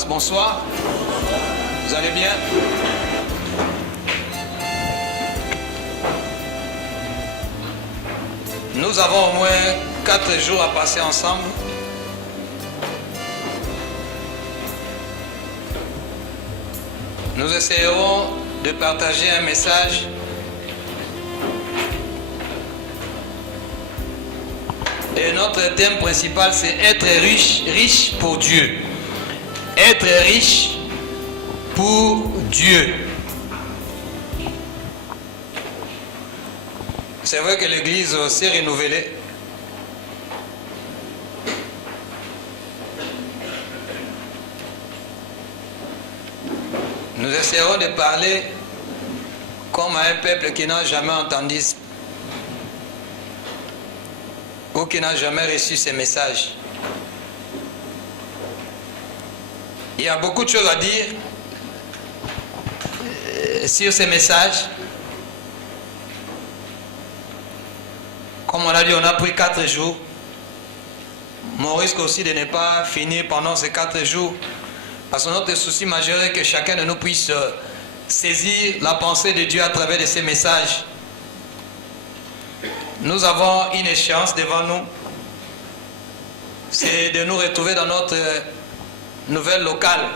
classe, bonsoir. Vous allez bien? Nous avons au moins 4 jours à passer ensemble. Nous essayerons de partager un message et notre thème principal c'est être riche pour Dieu. Être riche pour Dieu. C'est vrai que l'Église s'est renouvelée. Nous essaierons de parler comme à un peuple qui n'a jamais entendu ou qui n'a jamais reçu ces messages. Il y a beaucoup de choses à dire sur ces messages. Comme on l'a dit, on a pris 4 jours. Mon risque aussi de ne pas finir pendant ces 4 jours. Parce que notre souci majeur est que chacun de nous puisse saisir la pensée de Dieu à travers de ces messages. Nous avons une échéance devant nous. C'est de nous retrouver dans notre nouvelle locale.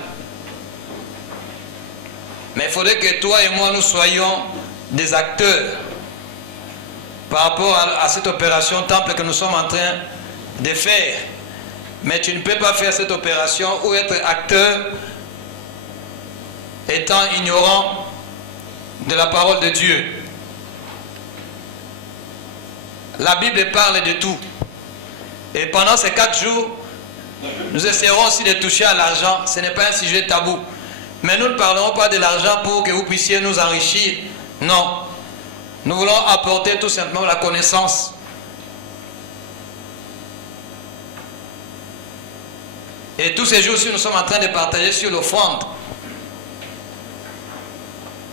Mais il faudrait que toi et moi nous soyons des acteurs par rapport à cette opération temple que nous sommes en train de faire. Mais tu ne peux pas faire cette opération ou être acteur étant ignorant de la parole de Dieu. La Bible parle de tout. Et pendant ces 4 jours, nous essaierons aussi de toucher à l'argent. Ce n'est pas un sujet tabou. Mais nous ne parlerons pas de l'argent pour que vous puissiez nous enrichir. Non. Nous voulons apporter tout simplement la connaissance. Et tous ces jours-ci, nous sommes en train de partager sur l'offrande.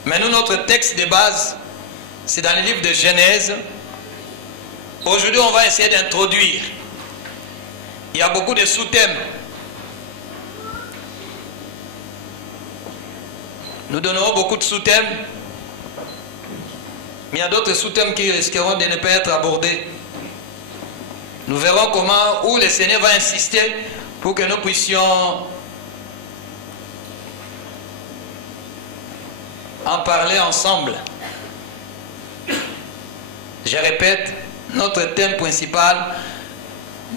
Mais nous, notre texte de base, c'est dans le livre de Genèse. Aujourd'hui, on va essayer d'introduire. Il y a beaucoup de sous-thèmes. Nous donnerons beaucoup de sous-thèmes. Mais il y a d'autres sous-thèmes qui risqueront de ne pas être abordés. Nous verrons comment, où le Seigneur va insister pour que nous puissions en parler ensemble. Je répète, notre thème principal,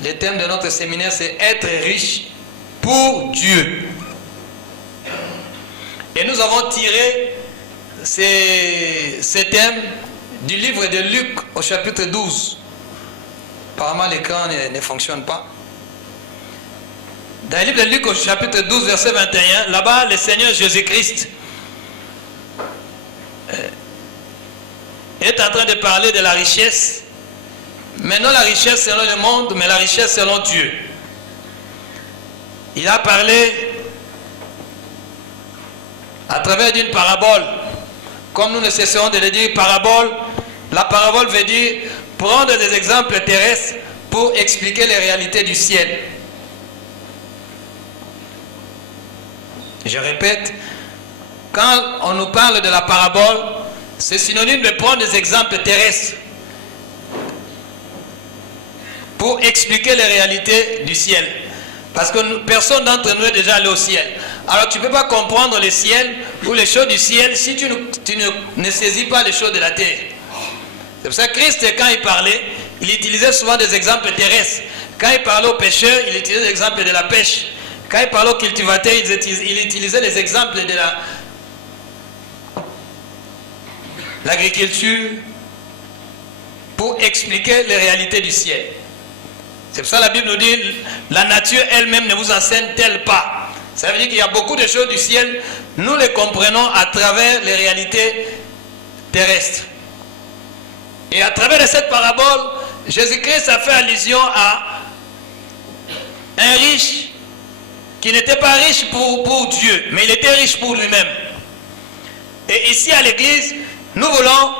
le thème de notre séminaire, c'est être riche pour Dieu. Et nous avons tiré ces thèmes du livre de Luc au chapitre 12. Apparemment l'écran ne fonctionne pas. Dans le livre de Luc au chapitre 12 verset 21, là-bas le Seigneur Jésus-Christ est en train de parler de la richesse, mais non la richesse selon le monde, mais la richesse selon Dieu. Il a parlé à travers d'une parabole. Comme nous ne cesserons de le dire, parabole, la parabole veut dire prendre des exemples terrestres pour expliquer les réalités du ciel. Je répète, quand on nous parle de la parabole, c'est synonyme de prendre des exemples terrestres pour expliquer les réalités du ciel. Parce que personne d'entre nous est déjà allé au ciel. Alors tu ne peux pas comprendre le ciel ou les choses du ciel si tu ne saisis pas les choses de la terre. C'est pour ça que Christ, quand il parlait, il utilisait souvent des exemples terrestres. Quand il parlait aux pêcheurs, il utilisait l'exemple de la pêche. Quand il parlait aux cultivateurs, il utilisait les exemples de l'agriculture pour expliquer les réalités du ciel. C'est pour ça que la Bible nous dit, la nature elle-même ne vous enseigne-t-elle pas? Ça veut dire qu'il y a beaucoup de choses du ciel, nous les comprenons à travers les réalités terrestres. Et à travers de cette parabole, Jésus-Christ a fait allusion à un riche qui n'était pas riche pour Dieu, mais il était riche pour lui-même. Et ici à l'église, nous voulons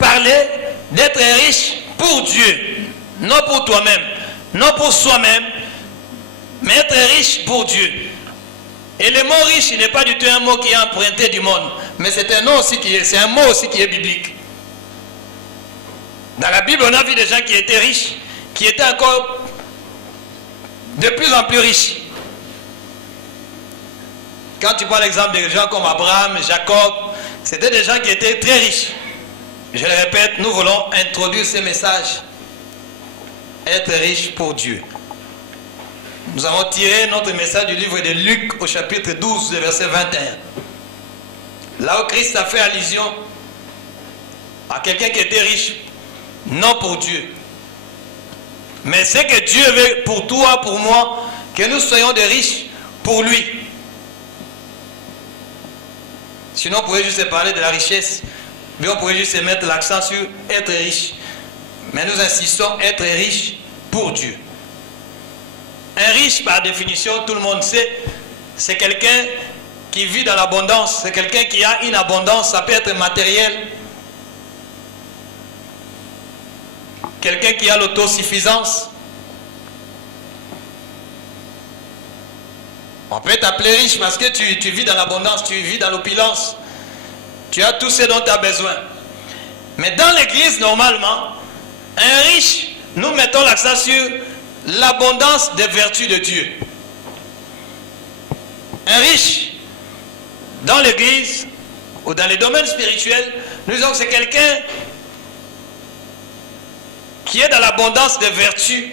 parler d'être riche pour Dieu, non pour toi-même, non pour soi-même, mais être riche pour Dieu. Et le mot riche n'est pas du tout un mot qui est emprunté du monde, mais c'est un mot aussi qui est biblique. Dans la Bible, on a vu des gens qui étaient riches, qui étaient encore de plus en plus riches. Quand tu prends l'exemple des gens comme Abraham, Jacob, c'était des gens qui étaient très riches. Je le répète, nous voulons introduire ces messages. Être riche pour Dieu. Nous avons tiré notre message du livre de Luc au chapitre 12, verset 21. Là où Christ a fait allusion à quelqu'un qui était riche, non pour Dieu. Mais c'est que Dieu veut pour toi, pour moi, que nous soyons des riches pour lui. Sinon, on pourrait juste parler de la richesse. Mais on pourrait juste mettre l'accent sur être riche. Mais nous insistons être riche pour Dieu. Un riche, par définition, tout le monde sait, c'est quelqu'un qui vit dans l'abondance. C'est quelqu'un qui a une abondance. Ça peut être matériel. Quelqu'un qui a l'autosuffisance. On peut t'appeler riche parce que tu vis dans l'abondance, tu vis dans l'opulence. Tu as tout ce dont tu as besoin. Mais dans l'église, normalement, un riche, nous mettons l'accent sur l'abondance des vertus de Dieu. Un riche, dans l'église, ou dans les domaines spirituels, nous disons que c'est quelqu'un qui est dans l'abondance des vertus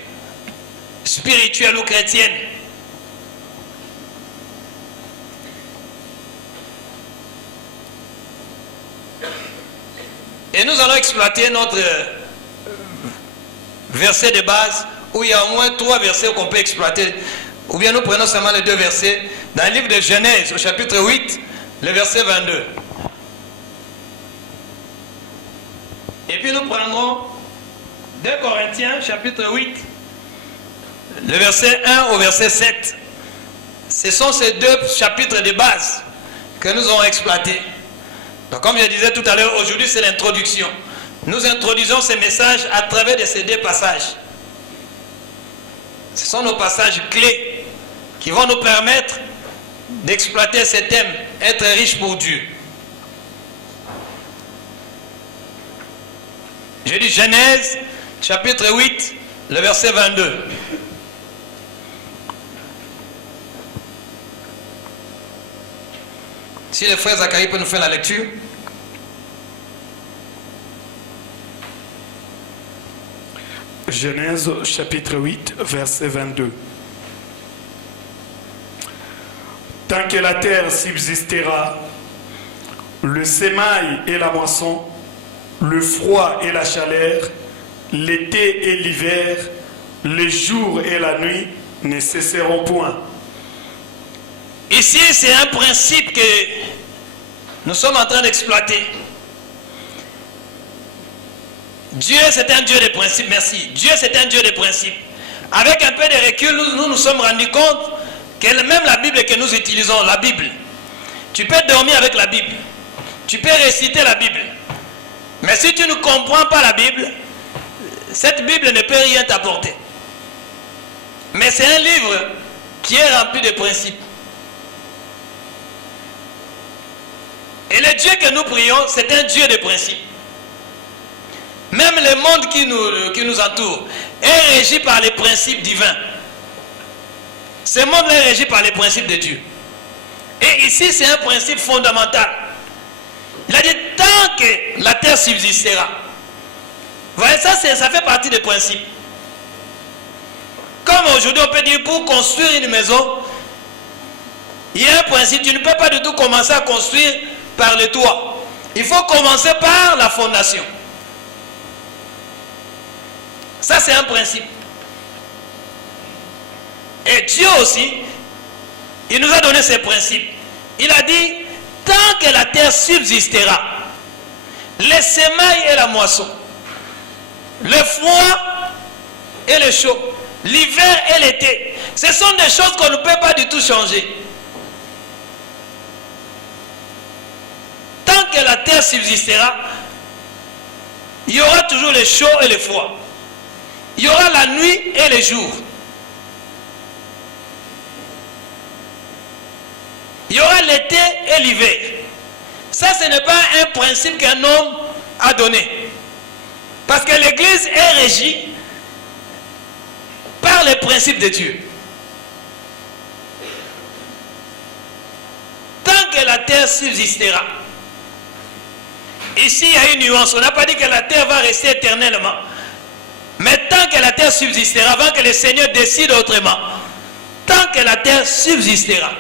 spirituelles ou chrétiennes. Et nous allons exploiter notre verset de base, où il y a au moins 3 versets qu'on peut exploiter. Ou bien nous prenons seulement les 2 versets dans le livre de Genèse, au chapitre 8, le verset 22. Et puis nous prendrons 2 Corinthiens, chapitre 8, le verset 1 au verset 7. Ce sont ces 2 chapitres de base que nous allons exploiter. Donc comme je disais tout à l'heure, aujourd'hui c'est l'introduction. Nous introduisons ces messages à travers de ces 2 passages. Ce sont nos passages clés qui vont nous permettre d'exploiter ces thèmes, être riche pour Dieu. J'ai dit Genèse, chapitre 8, le verset 22. Si le frère Zacharie peut nous faire la lecture. Genèse chapitre 8, verset 22. Tant que la terre subsistera, le sémail et la moisson, le froid et la chaleur, l'été et l'hiver, le jour et la nuit ne cesseront point. Ici, c'est un principe que nous sommes en train d'exploiter. Dieu, c'est un Dieu de principes. Merci. Dieu, c'est un Dieu de principes. Avec un peu de recul, nous sommes rendus compte que même la Bible que nous utilisons, la Bible, tu peux dormir avec la Bible. Tu peux réciter la Bible. Mais si tu ne comprends pas la Bible, cette Bible ne peut rien t'apporter. Mais c'est un livre qui est rempli de principes. Et le Dieu que nous prions, c'est un Dieu de principes. Même le monde qui nous entoure est régi par les principes divins. Ce monde est régi par les principes de Dieu. Et ici, c'est un principe fondamental. Il a dit, tant que la terre subsistera. Vous voyez, ça fait partie des principes. Comme aujourd'hui, on peut dire, pour construire une maison, il y a un principe, tu ne peux pas du tout commencer à construire par le toit. Il faut commencer par la fondation. Ça, c'est un principe. Et Dieu aussi, il nous a donné ces principes. Il a dit, tant que la terre subsistera, les semailles et la moisson, le froid et le chaud, l'hiver et l'été, ce sont des choses qu'on ne peut pas du tout changer. Tant que la terre subsistera, il y aura toujours le chaud et le froid. Il y aura la nuit et le jour. Il y aura l'été et l'hiver. Ça, ce n'est pas un principe qu'un homme a donné. Parce que l'Église est régie par les principes de Dieu. Tant que la terre subsistera. Ici, il y a une nuance. On n'a pas dit que la terre va rester éternellement. Mais tant que la terre subsistera, avant que le Seigneur décide autrement, tant que la terre subsistera.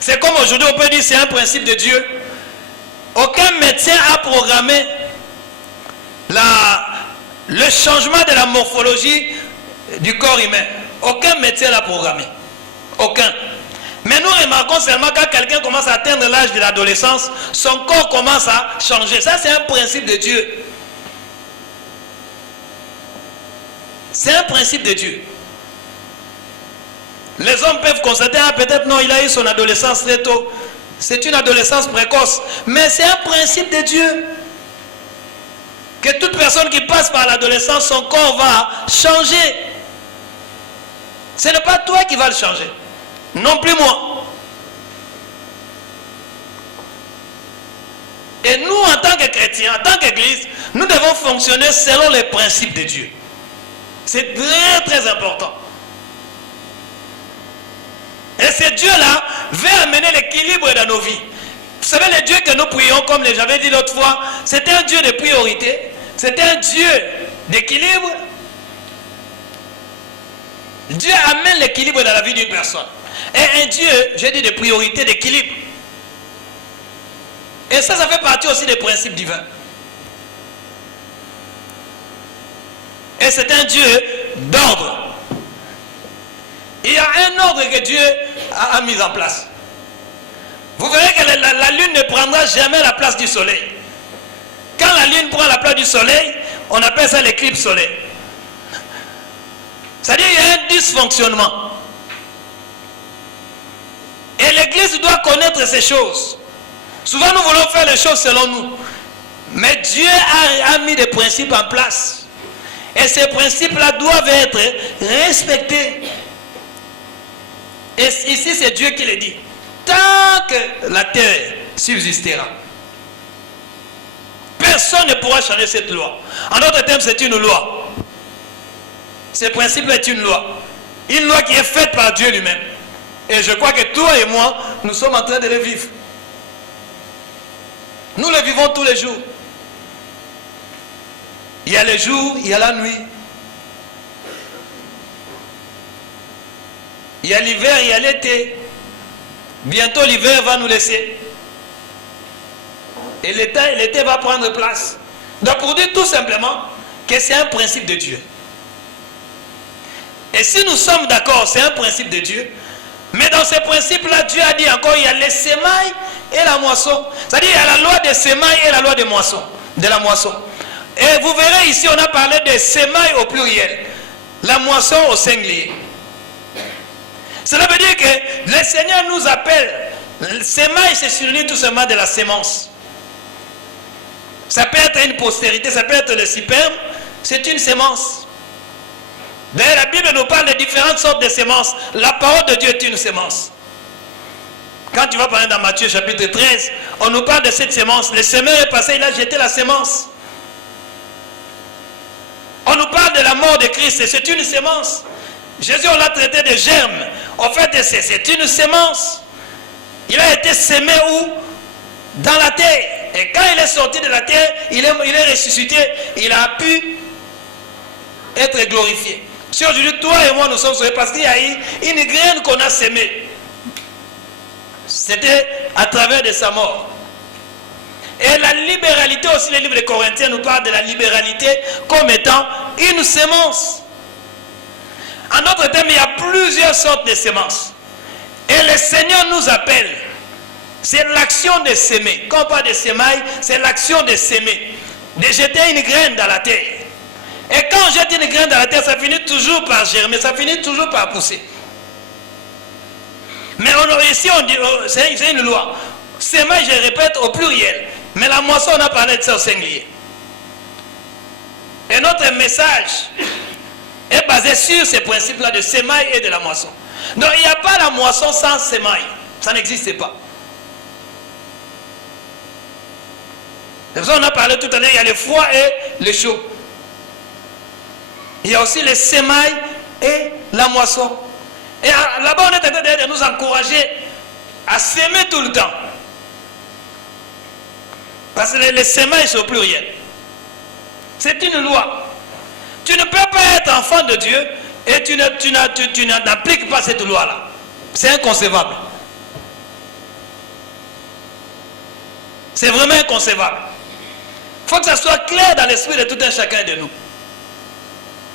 C'est comme aujourd'hui, on peut dire que c'est un principe de Dieu. Aucun médecin a programmé le changement de la morphologie du corps humain. Aucun médecin l'a programmé. Aucun. Mais nous remarquons seulement quand quelqu'un commence à atteindre l'âge de l'adolescence, son corps commence à changer. Ça, c'est un principe de Dieu. C'est un principe de Dieu. Les hommes peuvent constater, ah, peut-être non, il a eu son adolescence très tôt. C'est une adolescence précoce. Mais c'est un principe de Dieu. Que toute personne qui passe par l'adolescence, son corps va changer. Ce n'est pas toi qui vas le changer. Non plus moi. Et nous, en tant que chrétiens, en tant qu'Église, nous devons fonctionner selon les principes de Dieu. C'est très très important. Et ce Dieu-là veut amener l'équilibre dans nos vies. Vous savez, le Dieu que nous prions, comme j'avais dit l'autre fois, c'était un Dieu de priorité, c'était un Dieu d'équilibre. Dieu amène l'équilibre dans la vie d'une personne. Et un Dieu, j'ai dit, de priorité, d'équilibre. Et ça fait partie aussi des principes divins. Et c'est un Dieu d'ordre. Il y a un ordre que Dieu a mis en place. Vous verrez que la lune ne prendra jamais la place du soleil. Quand la lune prend la place du soleil, on appelle ça l'éclipse solaire. C'est-à-dire qu'il y a un dysfonctionnement. Et l'Église doit connaître ces choses. Souvent nous voulons faire les choses selon nous. Mais Dieu a mis des principes en place. Et ces principes-là doivent être respectés. Et ici, c'est Dieu qui le dit. Tant que la terre subsistera, personne ne pourra changer cette loi. En d'autres termes, c'est une loi. Ce principe est une loi. Une loi qui est faite par Dieu lui-même. Et je crois que toi et moi, nous sommes en train de le vivre. Nous le vivons tous les jours. Il y a les jours, il y a la nuit. Il y a l'hiver, il y a l'été. Bientôt l'hiver va nous laisser. Et l'été va prendre place. Donc pour dire tout simplement que c'est un principe de Dieu. Et si nous sommes d'accord, c'est un principe de Dieu. Mais dans ces principes-là, Dieu a dit encore, il y a les semailles et la moisson. C'est-à-dire, il y a la loi des semailles et la loi des moissons, de la moisson. Et vous verrez ici, on a parlé des semailles au pluriel. La moisson au singulier. Cela veut dire que le Seigneur nous appelle. Le semaille, c'est synonyme tout simplement de la sémence. Ça peut être une postérité, ça peut être le sperme. C'est une sémence. D'ailleurs, la Bible nous parle de différentes sortes de sémences. La parole de Dieu est une sémence. Quand tu vas parler dans Matthieu chapitre 13, on nous parle de cette sémence. Le semeur est passé, il a jeté la sémence. On nous parle de la mort de Christ, c'est une sémence. Jésus, on l'a traité de germe. En fait, c'est une sémence. Il a été sémé où? Dans la terre. Et quand il est sorti de la terre, il est ressuscité. Il a pu être glorifié. Si aujourd'hui, toi et moi, nous sommes sauvés parce qu'il y a eu une graine qu'on a sémée. C'était à travers de sa mort. Et la libéralité aussi, le livre de Corinthiens nous parle de la libéralité comme étant une sémence. En d'autres termes, il y a plusieurs sortes de sémences. Et le Seigneur nous appelle. C'est l'action de s'aimer. Quand on parle de sémailles, c'est l'action de s'aimer. De jeter une graine dans la terre. Et quand on jette une graine dans la terre, ça finit toujours par germer, ça finit toujours par pousser. Mais ici, on dit, c'est une loi. Sémaille, je répète, au pluriel. Mais la moisson, on a parlé de ça au singulier. Et notre message est basé sur ces principes-là de sémaille et de la moisson. Donc il n'y a pas la moisson sans semaille. Ça n'existe pas. C'est pour ça qu'on a parlé tout à l'heure, il y a le froid et le chaud. Il y a aussi les semailles et la moisson. Et là-bas, on est en train de nous encourager à s'aimer tout le temps. Parce que les semailles sont pluriels. C'est une loi. Tu ne peux pas être enfant de Dieu et tu n'appliques pas cette loi-là. C'est inconcevable. C'est vraiment inconcevable. Il faut que ça soit clair dans l'esprit de tout un chacun de nous.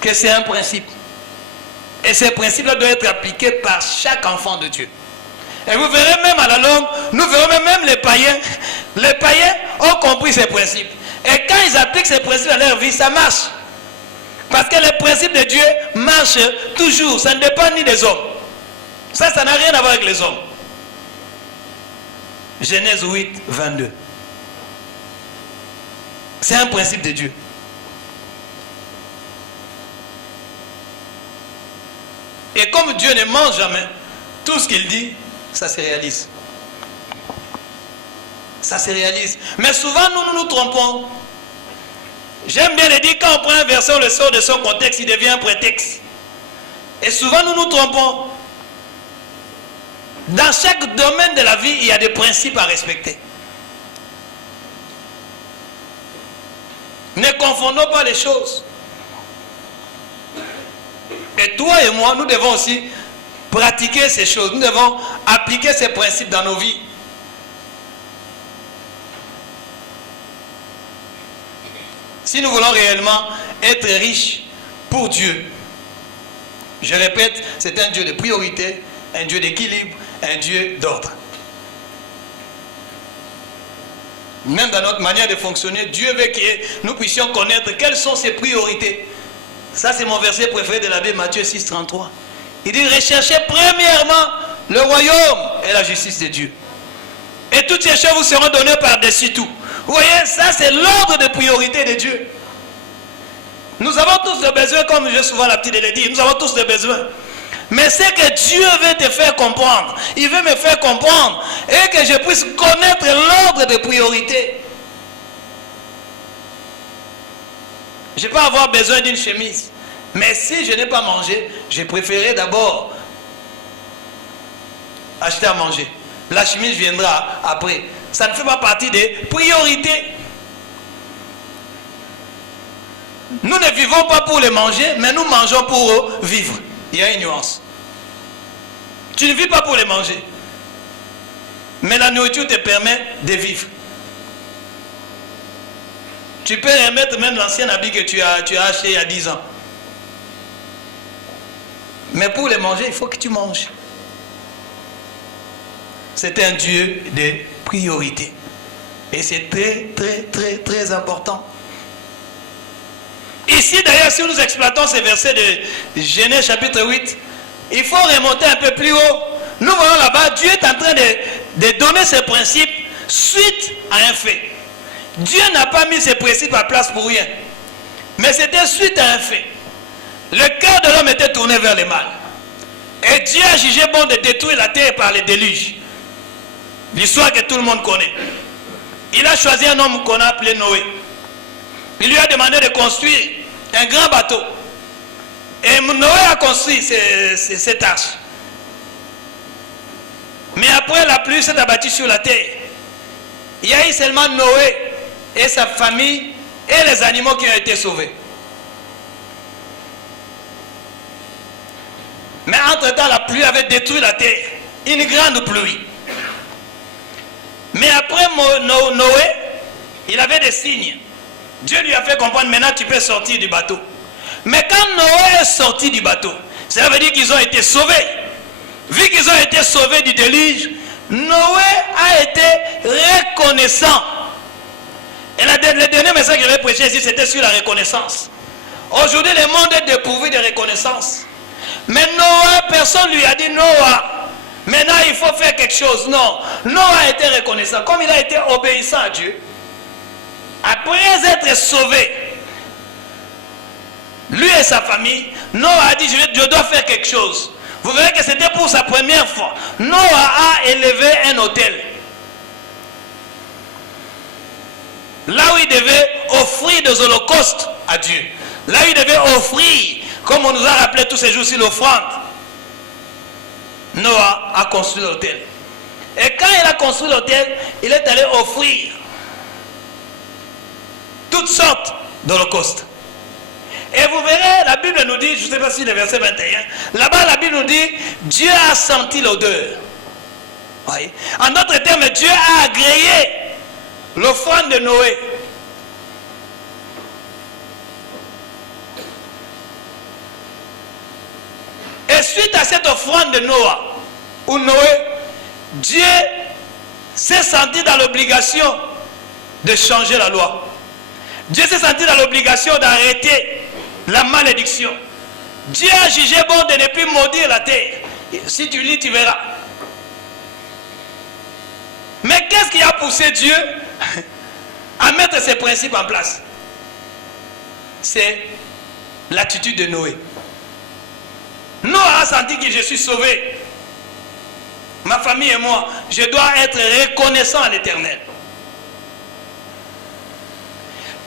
Que c'est un principe. Et ces principes-là doivent être appliqués par chaque enfant de Dieu. Et vous verrez même à la longue, nous verrons même les païens. Les païens ont compris ces principes. Et quand ils appliquent ces principes dans leur vie, ça marche. Parce que les principes de Dieu marchent toujours. Ça ne dépend ni des hommes. Ça n'a rien à voir avec les hommes. Genèse 8, 22. C'est un principe de Dieu. Et comme Dieu ne ment jamais, tout ce qu'il dit, ça se réalise. Ça se réalise. Mais souvent, nous nous trompons. J'aime bien le dire, quand on prend un verset, on le sort de son contexte, il devient un prétexte. Et souvent, nous nous trompons. Dans chaque domaine de la vie, il y a des principes à respecter. Ne confondons pas les choses. Et toi et moi, nous devons aussi pratiquer ces choses. Nous devons appliquer ces principes dans nos vies. Si nous voulons réellement être riches pour Dieu, je répète, c'est un Dieu de priorité, un Dieu d'équilibre, un Dieu d'ordre. Même dans notre manière de fonctionner, Dieu veut que nous puissions connaître quelles sont ses priorités. Ça, c'est mon verset préféré de l'abbé Matthieu 6, 33. Il dit, recherchez premièrement le royaume et la justice de Dieu. Et toutes ces choses vous seront données par-dessus tout. Vous voyez, ça, c'est l'ordre de priorité de Dieu. Nous avons tous des besoins, comme j'ai souvent l'habitude de le dire, nous avons tous des besoins. Mais c'est que Dieu veut te faire comprendre. Il veut me faire comprendre et que je puisse connaître l'ordre de priorité. Je peux avoir besoin d'une chemise. Mais si je n'ai pas mangé, je préférerais d'abord acheter à manger. La chemise viendra après. Ça ne fait pas partie des priorités. Nous ne vivons pas pour les manger, mais nous mangeons pour vivre. Il y a une nuance. Tu ne vis pas pour les manger. Mais la nourriture te permet de vivre. Tu peux remettre même l'ancien habit que tu as acheté il y a 10 ans. Mais pour les manger, il faut que tu manges. C'est un Dieu de priorité. Et c'est très, très, très, très important. Ici, d'ailleurs, si nous exploitons ces versets de Genèse chapitre 8, il faut remonter un peu plus haut. Nous voyons là-bas, Dieu est en train de donner ses principes suite à un fait. Dieu n'a pas mis ses principes à place pour rien. Mais c'était suite à un fait. Le cœur de l'homme était tourné vers le mal. Et Dieu a jugé bon de détruire la terre par les déluges. L'histoire que tout le monde connaît. Il a choisi un homme qu'on a appelé Noé. Il lui a demandé de construire un grand bateau. Et Noé a construit cette arche. Mais après la pluie s'est abattue sur la terre. Il y a eu seulement Noé et sa famille et les animaux qui ont été sauvés. Mais entre-temps, la pluie avait détruit la terre. Une grande pluie. Mais après Noé, il avait des signes. Dieu lui a fait comprendre, maintenant tu peux sortir du bateau. Mais quand Noé est sorti du bateau, ça veut dire qu'ils ont été sauvés. Vu qu'ils ont été sauvés du déluge, Noé a été reconnaissant. Et le dernier message que j'avais prêché ici, c'était sur la reconnaissance. Aujourd'hui, le monde est dépourvu de reconnaissance. Mais Noé, personne ne lui a dit, Noé, maintenant il faut faire quelque chose. Non, Noé a été reconnaissant. Comme il a été obéissant à Dieu, après être sauvé, lui et sa famille, Noé a dit, je dois faire quelque chose. Vous verrez que c'était pour sa première fois. Noah a élevé un autel. Là où il devait offrir des holocaustes à Dieu. Là où il devait offrir, comme on nous a rappelé tous ces jours-ci, l'offrande. Noah a construit l'autel. Et quand il a construit l'autel, il est allé offrir toutes sortes d'holocaustes. Et vous verrez, la Bible nous dit, je ne sais pas si le verset 21, là-bas la Bible nous dit, Dieu a senti l'odeur. Oui. En d'autres termes, Dieu a agréé l'offrande de Noé. Et suite à cette offrande de Noah, ou Noé, Dieu s'est senti dans l'obligation de changer la loi. Dieu s'est senti dans l'obligation d'arrêter la malédiction. Dieu a jugé bon de ne plus maudire la terre. Si tu lis, tu verras. Mais qu'est-ce qui a poussé Dieu à mettre ces principes en place? C'est l'attitude de Noé. Noé a senti que je suis sauvé. Ma famille et moi, je dois être reconnaissant à l'Éternel.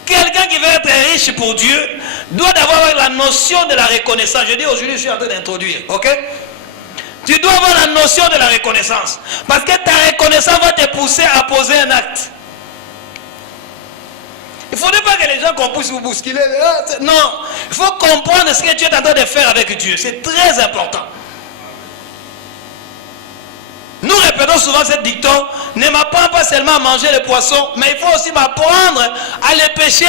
Quelqu'un qui veut être riche pour Dieu doit avoir la notion de la reconnaissance. Je dis aujourd'hui, je suis en train d'introduire, ok? Tu dois avoir la notion de la reconnaissance. Parce que ta reconnaissance va te pousser à poser un acte. Il ne faudrait pas que les gens qu'on puisse vous bousculer. Non, il faut comprendre ce que Dieu est en train de faire avec Dieu. C'est très important. Nous répétons souvent cette dicton, ne m'apprends pas seulement à manger les poissons, mais il faut aussi m'apprendre à les pêcher.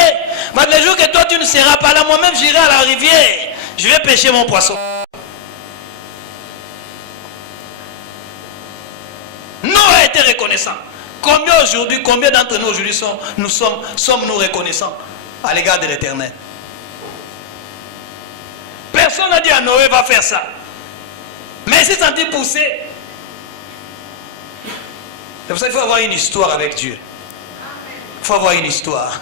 Parce que les jours que toi tu ne seras pas là, moi-même j'irai à la rivière, je vais pêcher mon poisson. Noé a été reconnaissant. Combien aujourd'hui, combien d'entre nous aujourd'hui sommes-nous reconnaissants à l'égard de l'Éternel? Personne n'a dit à Noé va faire ça. Mais il s'est senti poussé. C'est pour ça qu'il faut avoir une histoire avec Dieu. Il faut avoir une histoire.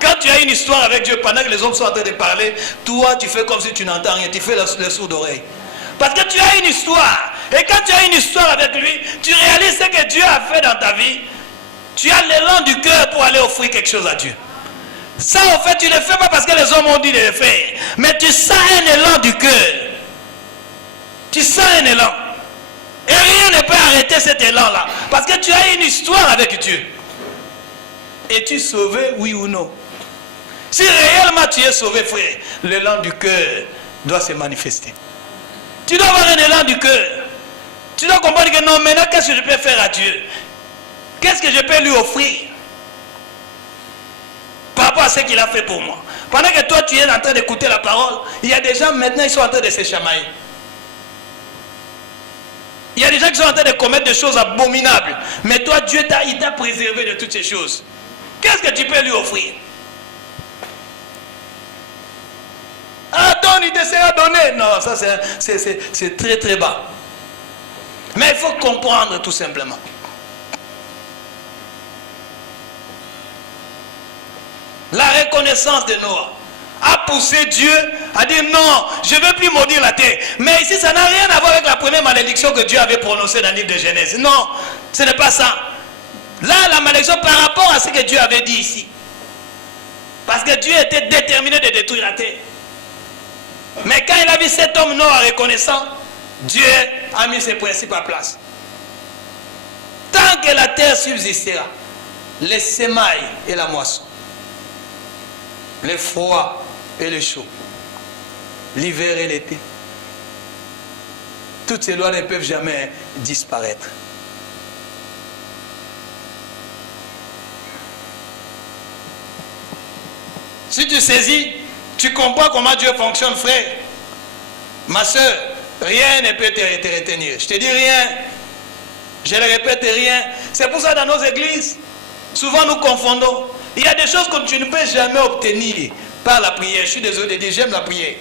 Quand tu as une histoire avec Dieu, pendant que les hommes sont en train de parler, toi tu fais comme si tu n'entends rien, tu fais le sourd d'oreille. Parce que tu as une histoire. Et quand tu as une histoire avec lui, tu réalises ce que Dieu a fait dans ta vie. Tu as l'élan du cœur pour aller offrir quelque chose à Dieu. Ça, en fait, tu ne le fais pas parce que les hommes ont dit de le faire. Mais tu sens un élan du cœur. Tu sens un élan. Et rien ne peut arrêter cet élan-là. Parce que tu as une histoire avec Dieu. Es-tu sauvé, oui ou non? Si réellement tu es sauvé, frère, l'élan du cœur doit se manifester. Tu dois avoir un élan du cœur. Tu dois comprendre que non, maintenant, qu'est-ce que je peux faire à Dieu? Qu'est-ce que je peux lui offrir? Par rapport à ce qu'il a fait pour moi. Pendant que toi, tu es en train d'écouter la parole, il y a des gens maintenant, ils sont en train de se chamailler. Il y a des gens qui sont en train de commettre des choses abominables. Mais toi, Dieu il t'a préservé de toutes ces choses. Qu'est-ce que tu peux lui offrir? Ah, donne, il te sera donné. Non, ça c'est très très bas. Mais il faut comprendre tout simplement. La reconnaissance de Noah a poussé Dieu à dire non, je ne veux plus maudire la terre. Mais ici, ça n'a rien à voir avec la première malédiction que Dieu avait prononcée dans le livre de Genèse. Non, ce n'est pas ça. Là, la malédiction par rapport à ce que Dieu avait dit ici. Parce que Dieu était déterminé de détruire la terre. Mais quand il a vu cet homme Noah reconnaissant, Dieu a mis ses principes en place. Tant que la terre subsistera, les semailles et la moisson, le froid et le chaud, l'hiver et l'été, toutes ces lois ne peuvent jamais disparaître. Si tu saisis, tu comprends comment Dieu fonctionne, frère. Ma soeur, rien ne peut te retenir. Je te dis rien. Je le répète, rien. C'est pour ça dans nos églises, souvent nous confondons. Il y a des choses que tu ne peux jamais obtenir par la prière. Je suis désolé de dire, j'aime la prière.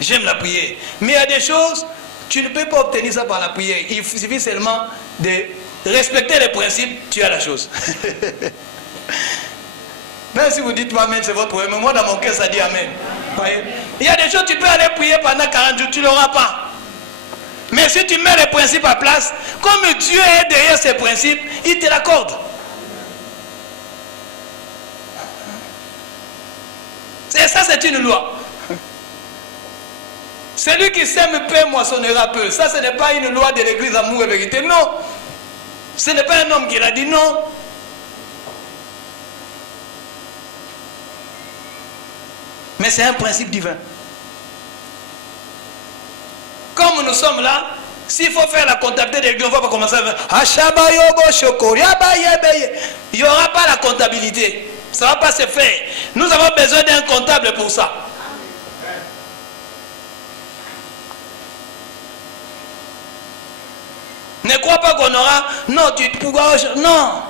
J'aime la prière. Mais il y a des choses, tu ne peux pas obtenir ça par la prière. Il suffit seulement de respecter les principes, tu as la chose. Même si vous dites pas amen, c'est votre problème. Moi, dans mon cœur, ça dit amen. Voyez? Il y a des choses, tu peux aller prier pendant 40 jours, tu ne l'auras pas. Mais si tu mets les principes à place, comme Dieu est derrière ces principes, il te l'accorde. Et ça, c'est une loi. Celui qui sème peu moissonnera peu. Ça, ce n'est pas une loi de l'église Amour et Vérité. Non. Ce n'est pas un homme qui l'a dit, non. Mais c'est un principe divin. Comme nous sommes là, s'il faut faire la comptabilité de l'église, on ne va pas commencer à faire il n'y aura pas la comptabilité. Ça ne va pas se faire. Nous avons besoin d'un comptable pour ça. Ne crois pas qu'on aura... Non, tu pourras... Non.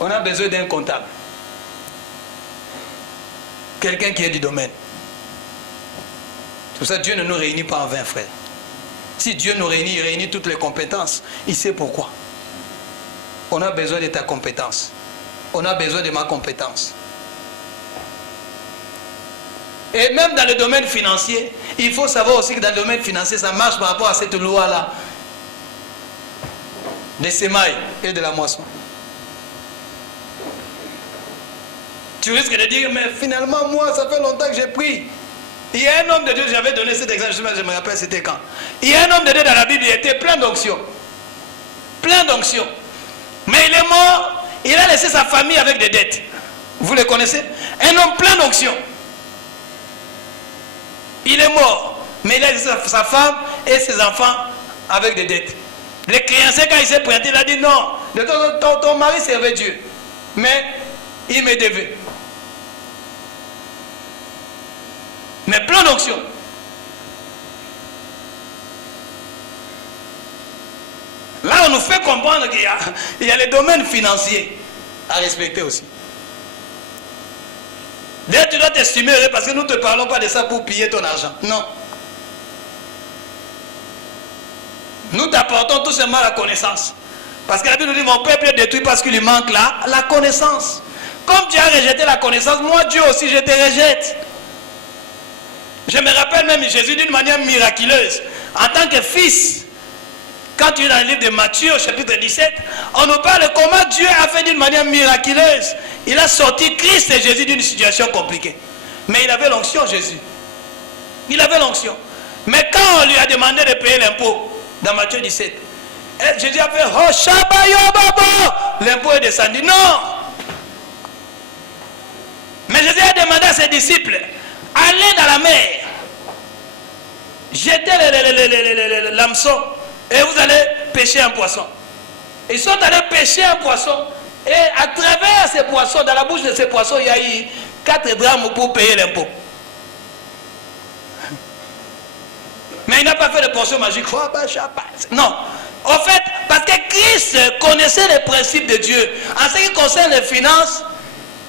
On a besoin d'un comptable. Quelqu'un qui est du domaine. C'est pour ça que Dieu ne nous réunit pas en vain, frère. Si Dieu nous réunit, il réunit toutes les compétences. Il sait pourquoi. On a besoin de ta compétence. On a besoin de ma compétence. Et même dans le domaine financier, il faut savoir aussi que dans le domaine financier, ça marche par rapport à cette loi-là. Des semailles et de la moisson. Tu risques de dire, mais finalement, moi, ça fait longtemps que j'ai pris. Il y a un homme de Dieu, j'avais donné cet exemple, je me rappelle c'était quand. Il y a un homme de Dieu dans la Bible, il était plein d'onction. Plein d'onction. Mais il est mort, il a laissé sa famille avec des dettes. Vous le connaissez? Un homme plein d'onction. Il est mort, mais il a laissé sa femme et ses enfants avec des dettes. Les créanciers, quand il s'est pointé, il a dit non, ton mari servait Dieu, mais il me devait. Mais plein d'onction. Là, on nous fait comprendre qu'il y a les domaines financiers à respecter aussi. D'ailleurs, tu dois t'estimer parce que nous ne te parlons pas de ça pour piller ton argent. Non. Nous t'apportons tout simplement la connaissance. Parce que la Bible nous dit, mon peuple est détruit parce qu'il lui manque la connaissance. Comme tu as rejeté la connaissance, moi Dieu aussi je te rejette. Je me rappelle même Jésus d'une manière miraculeuse. En tant que fils, quand tu es dans le livre de Matthieu, chapitre 17, on nous parle de comment Dieu a fait d'une manière miraculeuse. Il a sorti Christ et Jésus d'une situation compliquée. Mais il avait l'onction, Jésus. Il avait l'onction. Mais quand on lui a demandé de payer l'impôt, dans Matthieu 17, Jésus a fait oh, Shabayo Babo. L'impôt est descendu. Non. Mais Jésus a demandé à ses disciples, allez dans la mer, jetez l'hameçon et vous allez pêcher un poisson. Ils sont allés pêcher un poisson et à travers ces poissons, dans la bouche de ces poissons, il y a eu 4 grammes pour payer l'impôt. Mais il n'a pas fait de portion magique. Non. En fait, parce que Christ connaissait les principes de Dieu. En ce qui concerne les finances,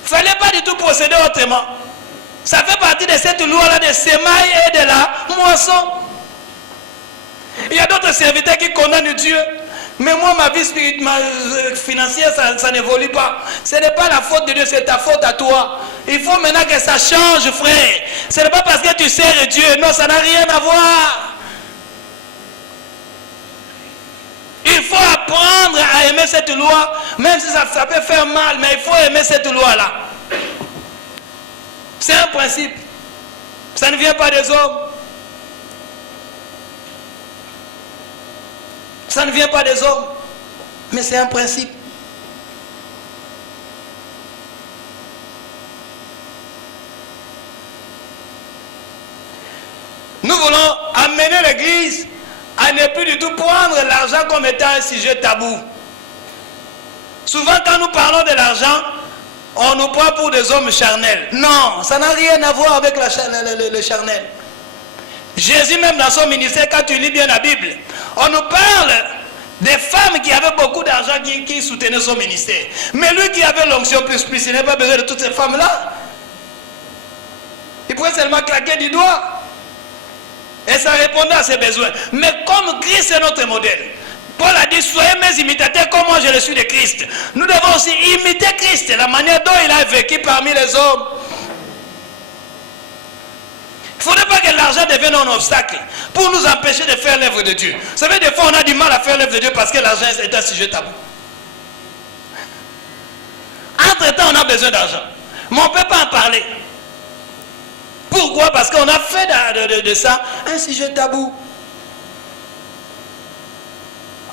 il ne fallait pas du tout procéder autrement. Ça fait partie de cette loi-là de semailles et de la moisson. Il y a d'autres serviteurs qui condamnent Dieu. Mais moi, ma vie financière, ça n'évolue pas. Ce n'est pas la faute de Dieu, c'est ta faute à toi. Il faut maintenant que ça change, frère. Ce n'est pas parce que tu sers Dieu. Non, ça n'a rien à voir. Il faut apprendre à aimer cette loi, même si ça peut faire mal, mais il faut aimer cette loi-là. C'est un principe. Ça ne vient pas des hommes. Ça ne vient pas des hommes. Mais c'est un principe. Nous voulons amener l'Église à ne plus du tout prendre l'argent comme étant un sujet tabou. Souvent quand nous parlons de l'argent, on nous prend pour des hommes charnels. Non, ça n'a rien à voir avec le charnel. Jésus même dans son ministère, quand tu lis bien la Bible, on nous parle des femmes qui avaient beaucoup d'argent qui soutenaient son ministère. Mais lui qui avait l'onction plus, il n'avait pas besoin de toutes ces femmes-là. Il pouvait seulement claquer du doigt. Et ça répondait à ses besoins. Mais comme Christ est notre modèle, Paul a dit, soyez mes imitateurs comme moi je le suis de Christ. Nous devons aussi imiter Christ, la manière dont il a vécu parmi les hommes. Il ne faudrait pas que l'argent devienne un obstacle pour nous empêcher de faire l'œuvre de Dieu. Vous savez, des fois on a du mal à faire l'œuvre de Dieu parce que l'argent est un sujet tabou. Entre-temps, on a besoin d'argent. Mais on ne peut pas en parler. Pourquoi? Parce qu'on a fait de ça un sujet tabou.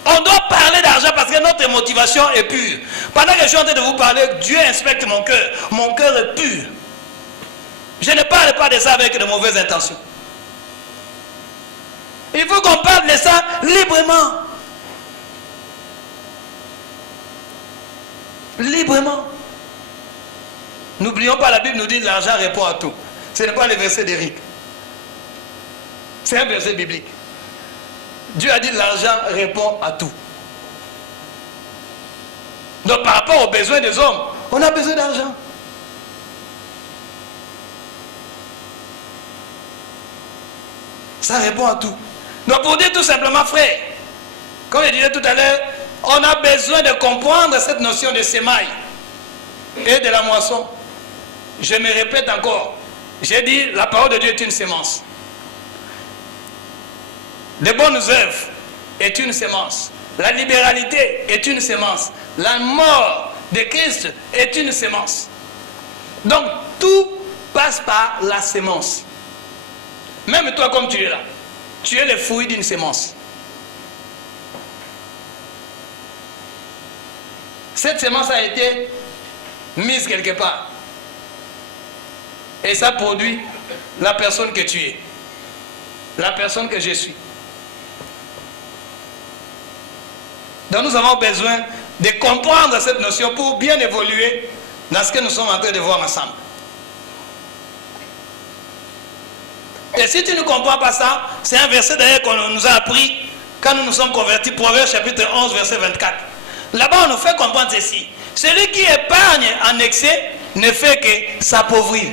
On doit parler d'argent parce que notre motivation est pure. Pendant que je suis en train de vous parler, Dieu inspecte mon cœur. Mon cœur est pur. Je ne parle pas de ça avec de mauvaises intentions. Il faut qu'on parle de ça librement. Librement. N'oublions pas, la Bible nous dit que l'argent répond à tout. Ce n'est pas le verset d'Éric. C'est un verset biblique. Dieu a dit que l'argent répond à tout. Donc par rapport aux besoins des hommes, on a besoin d'argent. Ça répond à tout. Donc pour dire tout simplement, frère, comme je disais tout à l'heure, on a besoin de comprendre cette notion de sémaille et de la moisson. Je me répète encore. J'ai dit, la parole de Dieu est une sémence. Les bonnes œuvres est une sémence. La libéralité est une sémence. La mort de Christ est une sémence. Donc tout passe par la sémence. Même toi comme tu es là, tu es le fruit d'une sémence. Cette sémence a été mise quelque part. Et ça produit la personne que tu es. La personne que je suis. Donc nous avons besoin de comprendre cette notion pour bien évoluer dans ce que nous sommes en train de voir ensemble. Et si tu ne comprends pas ça, c'est un verset d'ailleurs qu'on nous a appris quand nous nous sommes convertis, Proverbes chapitre 11, verset 24. Là-bas, on nous fait comprendre ceci. Celui qui épargne en excès ne fait que s'appauvrir.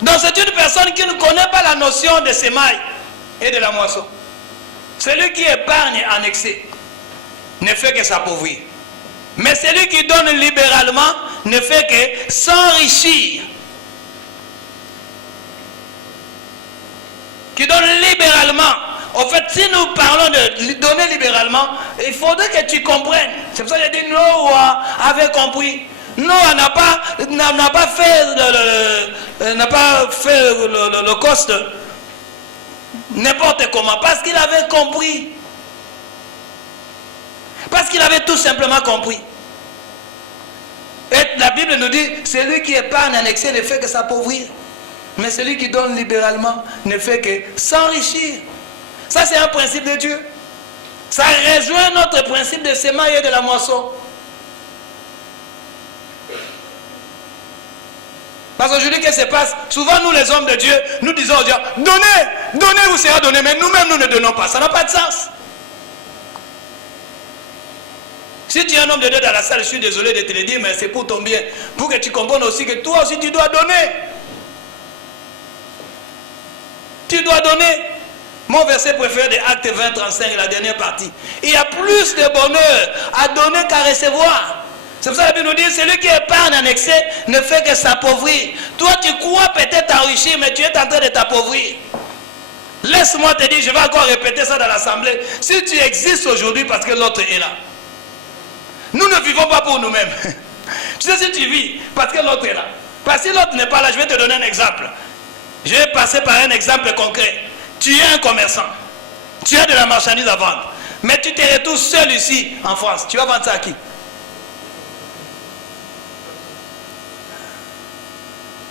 Donc c'est une personne qui ne connaît pas la notion de sémaille et de la moisson. Celui qui épargne en excès ne fait que s'appauvrir. Mais celui qui donne libéralement ne fait que s'enrichir. Qui donne libéralement. En fait, si nous parlons de donner libéralement, il faudrait que tu comprennes. C'est pour ça que j'ai dit Noah avait compris. Noah n'a pas fait l'Holocauste n'importe comment, parce qu'il avait compris. Parce qu'il avait tout simplement compris. Et la Bible nous dit, celui qui épargne en excès ne fait que s'appauvrir. Mais celui qui donne libéralement ne fait que s'enrichir. Ça, c'est un principe de Dieu. Ça rejoint notre principe de sémaille et de la moisson. Parce qu'aujourd'hui, qu'est-ce qui se passe? Souvent, nous, les hommes de Dieu, nous disons aux gens, donnez, vous sera donné. Mais nous-mêmes, nous ne donnons pas. Ça n'a pas de sens. Si tu es un homme de Dieu dans la salle, je suis désolé de te le dire, mais c'est pour ton bien. Pour que tu comprennes aussi que toi aussi, tu dois donner. Tu dois donner. Mon verset préféré de Actes 20, 35, la dernière partie. Il y a plus de bonheur à donner qu'à recevoir. C'est pour ça que la Bible nous dit, celui qui épargne en excès ne fait que s'appauvrir. Toi, tu crois peut-être t'enrichir, mais tu es en train de t'appauvrir. Laisse-moi te dire, je vais encore répéter ça dans l'assemblée. Si tu existes aujourd'hui parce que l'autre est là. Nous ne vivons pas pour nous-mêmes. Tu sais, si tu vis parce que l'autre est là. Parce que si l'autre n'est pas là, je vais te donner un exemple. Je vais passer par un exemple concret. Tu es un commerçant. Tu as de la marchandise à vendre. Mais tu te retrouves seul ici, en France. Tu vas vendre ça à qui?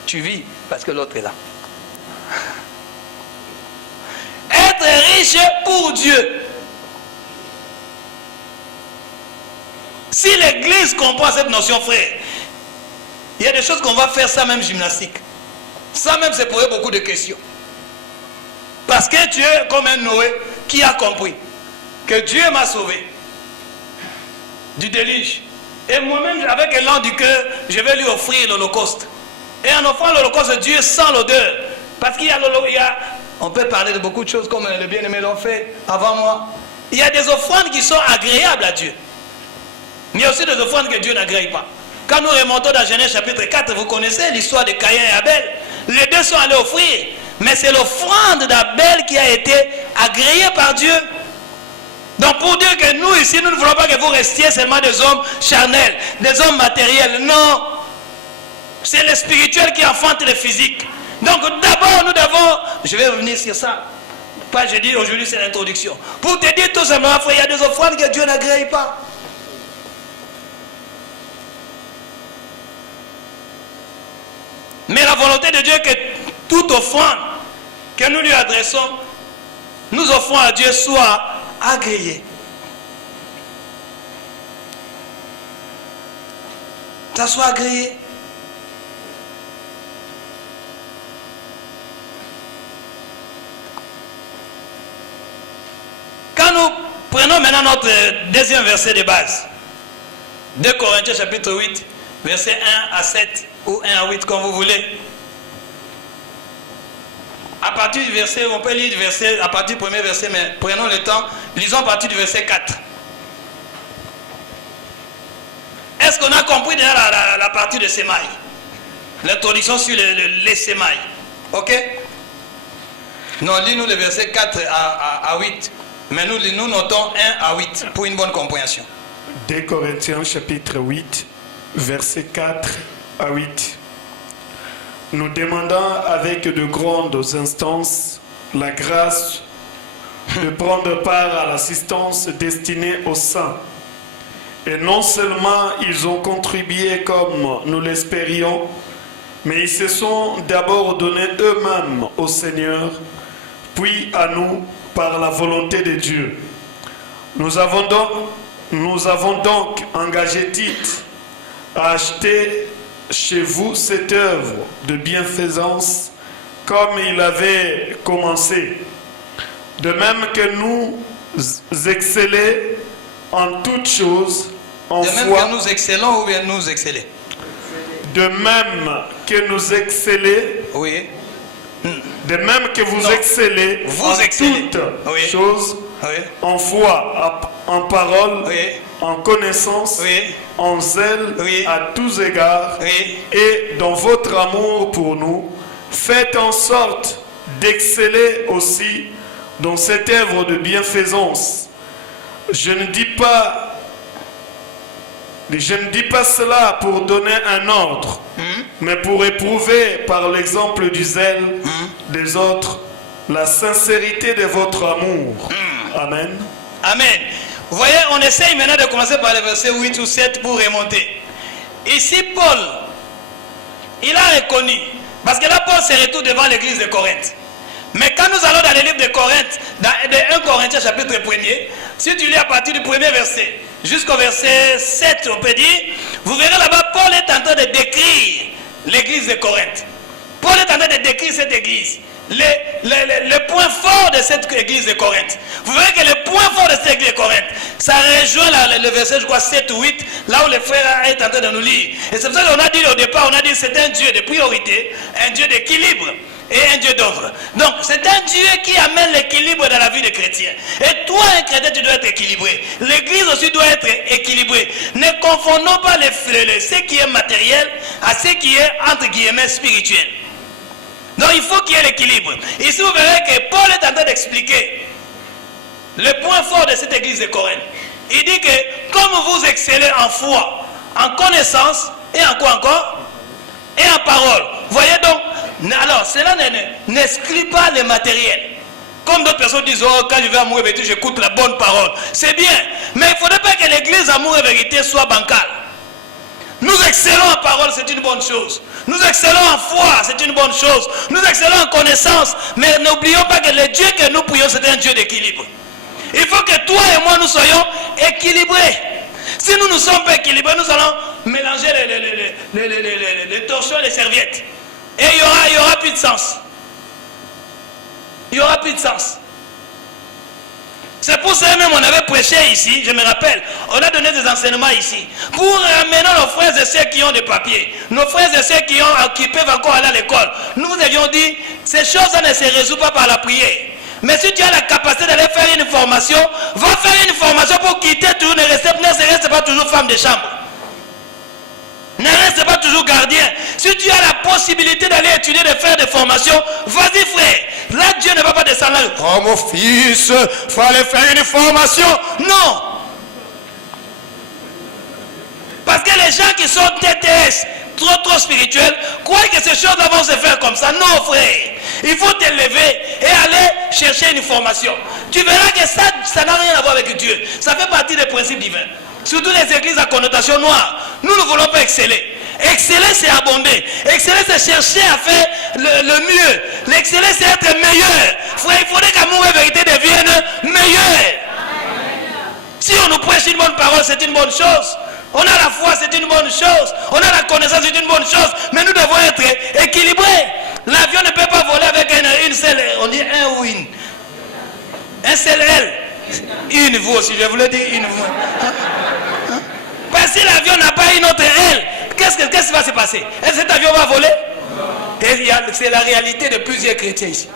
Tu vis parce que l'autre est là. Être riche pour Dieu. Si l'église comprend cette notion, frère, il y a des choses qu'on va faire ça même gymnastique. Ça même, c'est poser beaucoup de questions. Parce que tu es comme un Noé qui a compris que Dieu m'a sauvé du déluge. Et moi-même, avec l'élan du cœur, je vais lui offrir l'Holocauste. Et en offrant l'Holocauste, Dieu sent l'odeur. Parce qu'il y a, on peut parler de beaucoup de choses comme le bien-aimé l'ont fait avant moi. il y a des offrandes qui sont agréables à Dieu. Mais il y a aussi des offrandes que Dieu n'agrée pas. Quand nous remontons dans Genèse chapitre 4, vous connaissez l'histoire de Caïn et Abel. Les deux sont allés offrir. Mais c'est l'offrande d'Abel qui a été agréée par Dieu. Donc pour dire que nous ici, nous ne voulons pas que vous restiez seulement des hommes charnels, des hommes matériels. Non. C'est le spirituel qui enfante le physique. Donc d'abord nous devons, je vais revenir sur ça. Pas je dis aujourd'hui c'est l'introduction. Pour te dire tout simplement, frère, il y a des offrandes que Dieu n'agrée pas. Mais la volonté de Dieu est que toute offrande que nous lui adressons, nous offrons à Dieu soit agréée. Ça soit agréé. Quand nous prenons maintenant notre deuxième verset de base, 2 Corinthiens chapitre 8, verset 1 à 7 ou 1 à 8 comme vous voulez. À partir du verset, on peut lire du verset, à partir du premier verset, mais prenons le temps, lisons à partir du verset 4. Est-ce qu'on a compris déjà la partie de sémailles? L'introduction sur les sémailles. Ok? Non, lis-nous le verset 4 à 8. Mais nous notons 1 à 8 pour une bonne compréhension. 2 Corinthiens chapitre 8, verset 4 à 8. Nous demandons avec de grandes instances la grâce de prendre part à l'assistance destinée aux saints. Et non seulement ils ont contribué comme nous l'espérions, mais ils se sont d'abord donnés eux-mêmes au Seigneur, puis à nous par la volonté de Dieu. Nous avons donc engagé Tite à acheter chez vous cette œuvre de bienfaisance comme il avait commencé. De même que nous exceller en toutes choses, en foi. De même que nous excellons ou bien nous exceller? De même que nous exceller. Oui. De même que vous excellez en toutes choses, en foi, en parole, en connaissance, en zèle, à tous égards, et dans votre amour pour nous, faites en sorte d'exceller aussi dans cette œuvre de bienfaisance. Je ne dis pas cela pour donner un ordre, mais pour éprouver par l'exemple du zèle des autres la sincérité de votre amour. Amen. Amen. Vous voyez, on essaye maintenant de commencer par les versets 8 ou 7 pour remonter. Ici, Paul, il a reconnu, parce que là, Paul se retrouve devant l'église de Corinthe. Mais quand nous allons dans le livre de Corinthe, dans 1 Corinthiens chapitre 1er, si tu lis à partir du premier verset jusqu'au verset 7, on peut dire, vous verrez là-bas, Paul est en train de décrire l'église de Corinthe. Paul est en train de décrire cette église. Le point fort de cette église de Corinthe. Vous verrez que le point fort de cette église de Corinthe, ça rejoint le verset, je crois, 7 ou 8, là où le frère est en train de nous lire. Et c'est pour ça qu'on a dit au départ, on a dit que c'est un Dieu de priorité, un Dieu d'équilibre et un Dieu d'œuvre. Donc, c'est un Dieu qui amène l'équilibre dans la vie des chrétiens. Et toi, un chrétien, tu dois être équilibré. L'église aussi doit être équilibrée. Ne confondons pas ce qui est matériel à ce qui est, entre guillemets, spirituel. Donc, il faut qu'il y ait l'équilibre. Ici, vous verrez que Paul est en train d'expliquer le point fort de cette église de Corinthe. Il dit que, comme vous excellez en foi, en connaissance, et en quoi encore? Et en parole. Vous voyez donc, alors cela n'exclut pas le matériel. Comme d'autres personnes disent, oh, quand je vais à Amour et Vérité, j'écoute la bonne parole. C'est bien, mais il ne faudrait pas que l'église Amour et Vérité soit bancale. Nous excellons en parole, c'est une bonne chose. Nous excellons en foi, c'est une bonne chose. Nous excellons en connaissance, mais n'oublions pas que le Dieu que nous prions, c'est un Dieu d'équilibre. Il faut que toi et moi, nous soyons équilibrés. Si nous ne sommes pas équilibrés, nous allons mélanger les torchons et les serviettes. Et il n'y aura plus de sens. Il n'y aura plus de sens. C'est pour ça même on avait prêché ici, je me rappelle, on a donné des enseignements ici, pour ramener nos frères et ceux qui ont des papiers, nos frères et ceux qui peuvent encore aller à l'école. Nous vous avions dit, ces choses-là ne se résolvent pas par la prière. Mais si tu as la capacité d'aller faire une formation, va faire une formation pour quitter toujours, ne reste pas toujours femme de chambre. Ne reste pas toujours gardien. Si tu as la possibilité d'aller étudier, de faire des formations, vas-y frère. Là, Dieu ne va pas descendre là. Oh mon fils, fallait faire une formation. Non. Parce que les gens qui sont TTS, trop spirituels, croient que ces choses-là vont se faire comme ça. Non frère. Il faut te lever et aller chercher une formation. Tu verras que ça n'a rien à voir avec Dieu. Ça fait partie des principes divins. Surtout les églises à connotation noire. Nous ne voulons pas exceller. Exceller, c'est abonder. Exceller, c'est chercher à faire le mieux. L'exceller, c'est être meilleur. Frère, il faudrait qu'amour et vérité deviennent meilleurs. Si on nous prêche une bonne parole, c'est une bonne chose. On a la foi, c'est une bonne chose. On a la connaissance, c'est une bonne chose. Mais nous devons être équilibrés. L'avion ne peut pas voler avec une seule, on dit un ou une. Un seul aile. Une vous aussi, je voulais dire une vous. Parce que si l'avion n'a pas une autre aile, qu'est-ce qui va se passer? Est-ce que cet avion va voler? C'est la réalité de plusieurs chrétiens ici.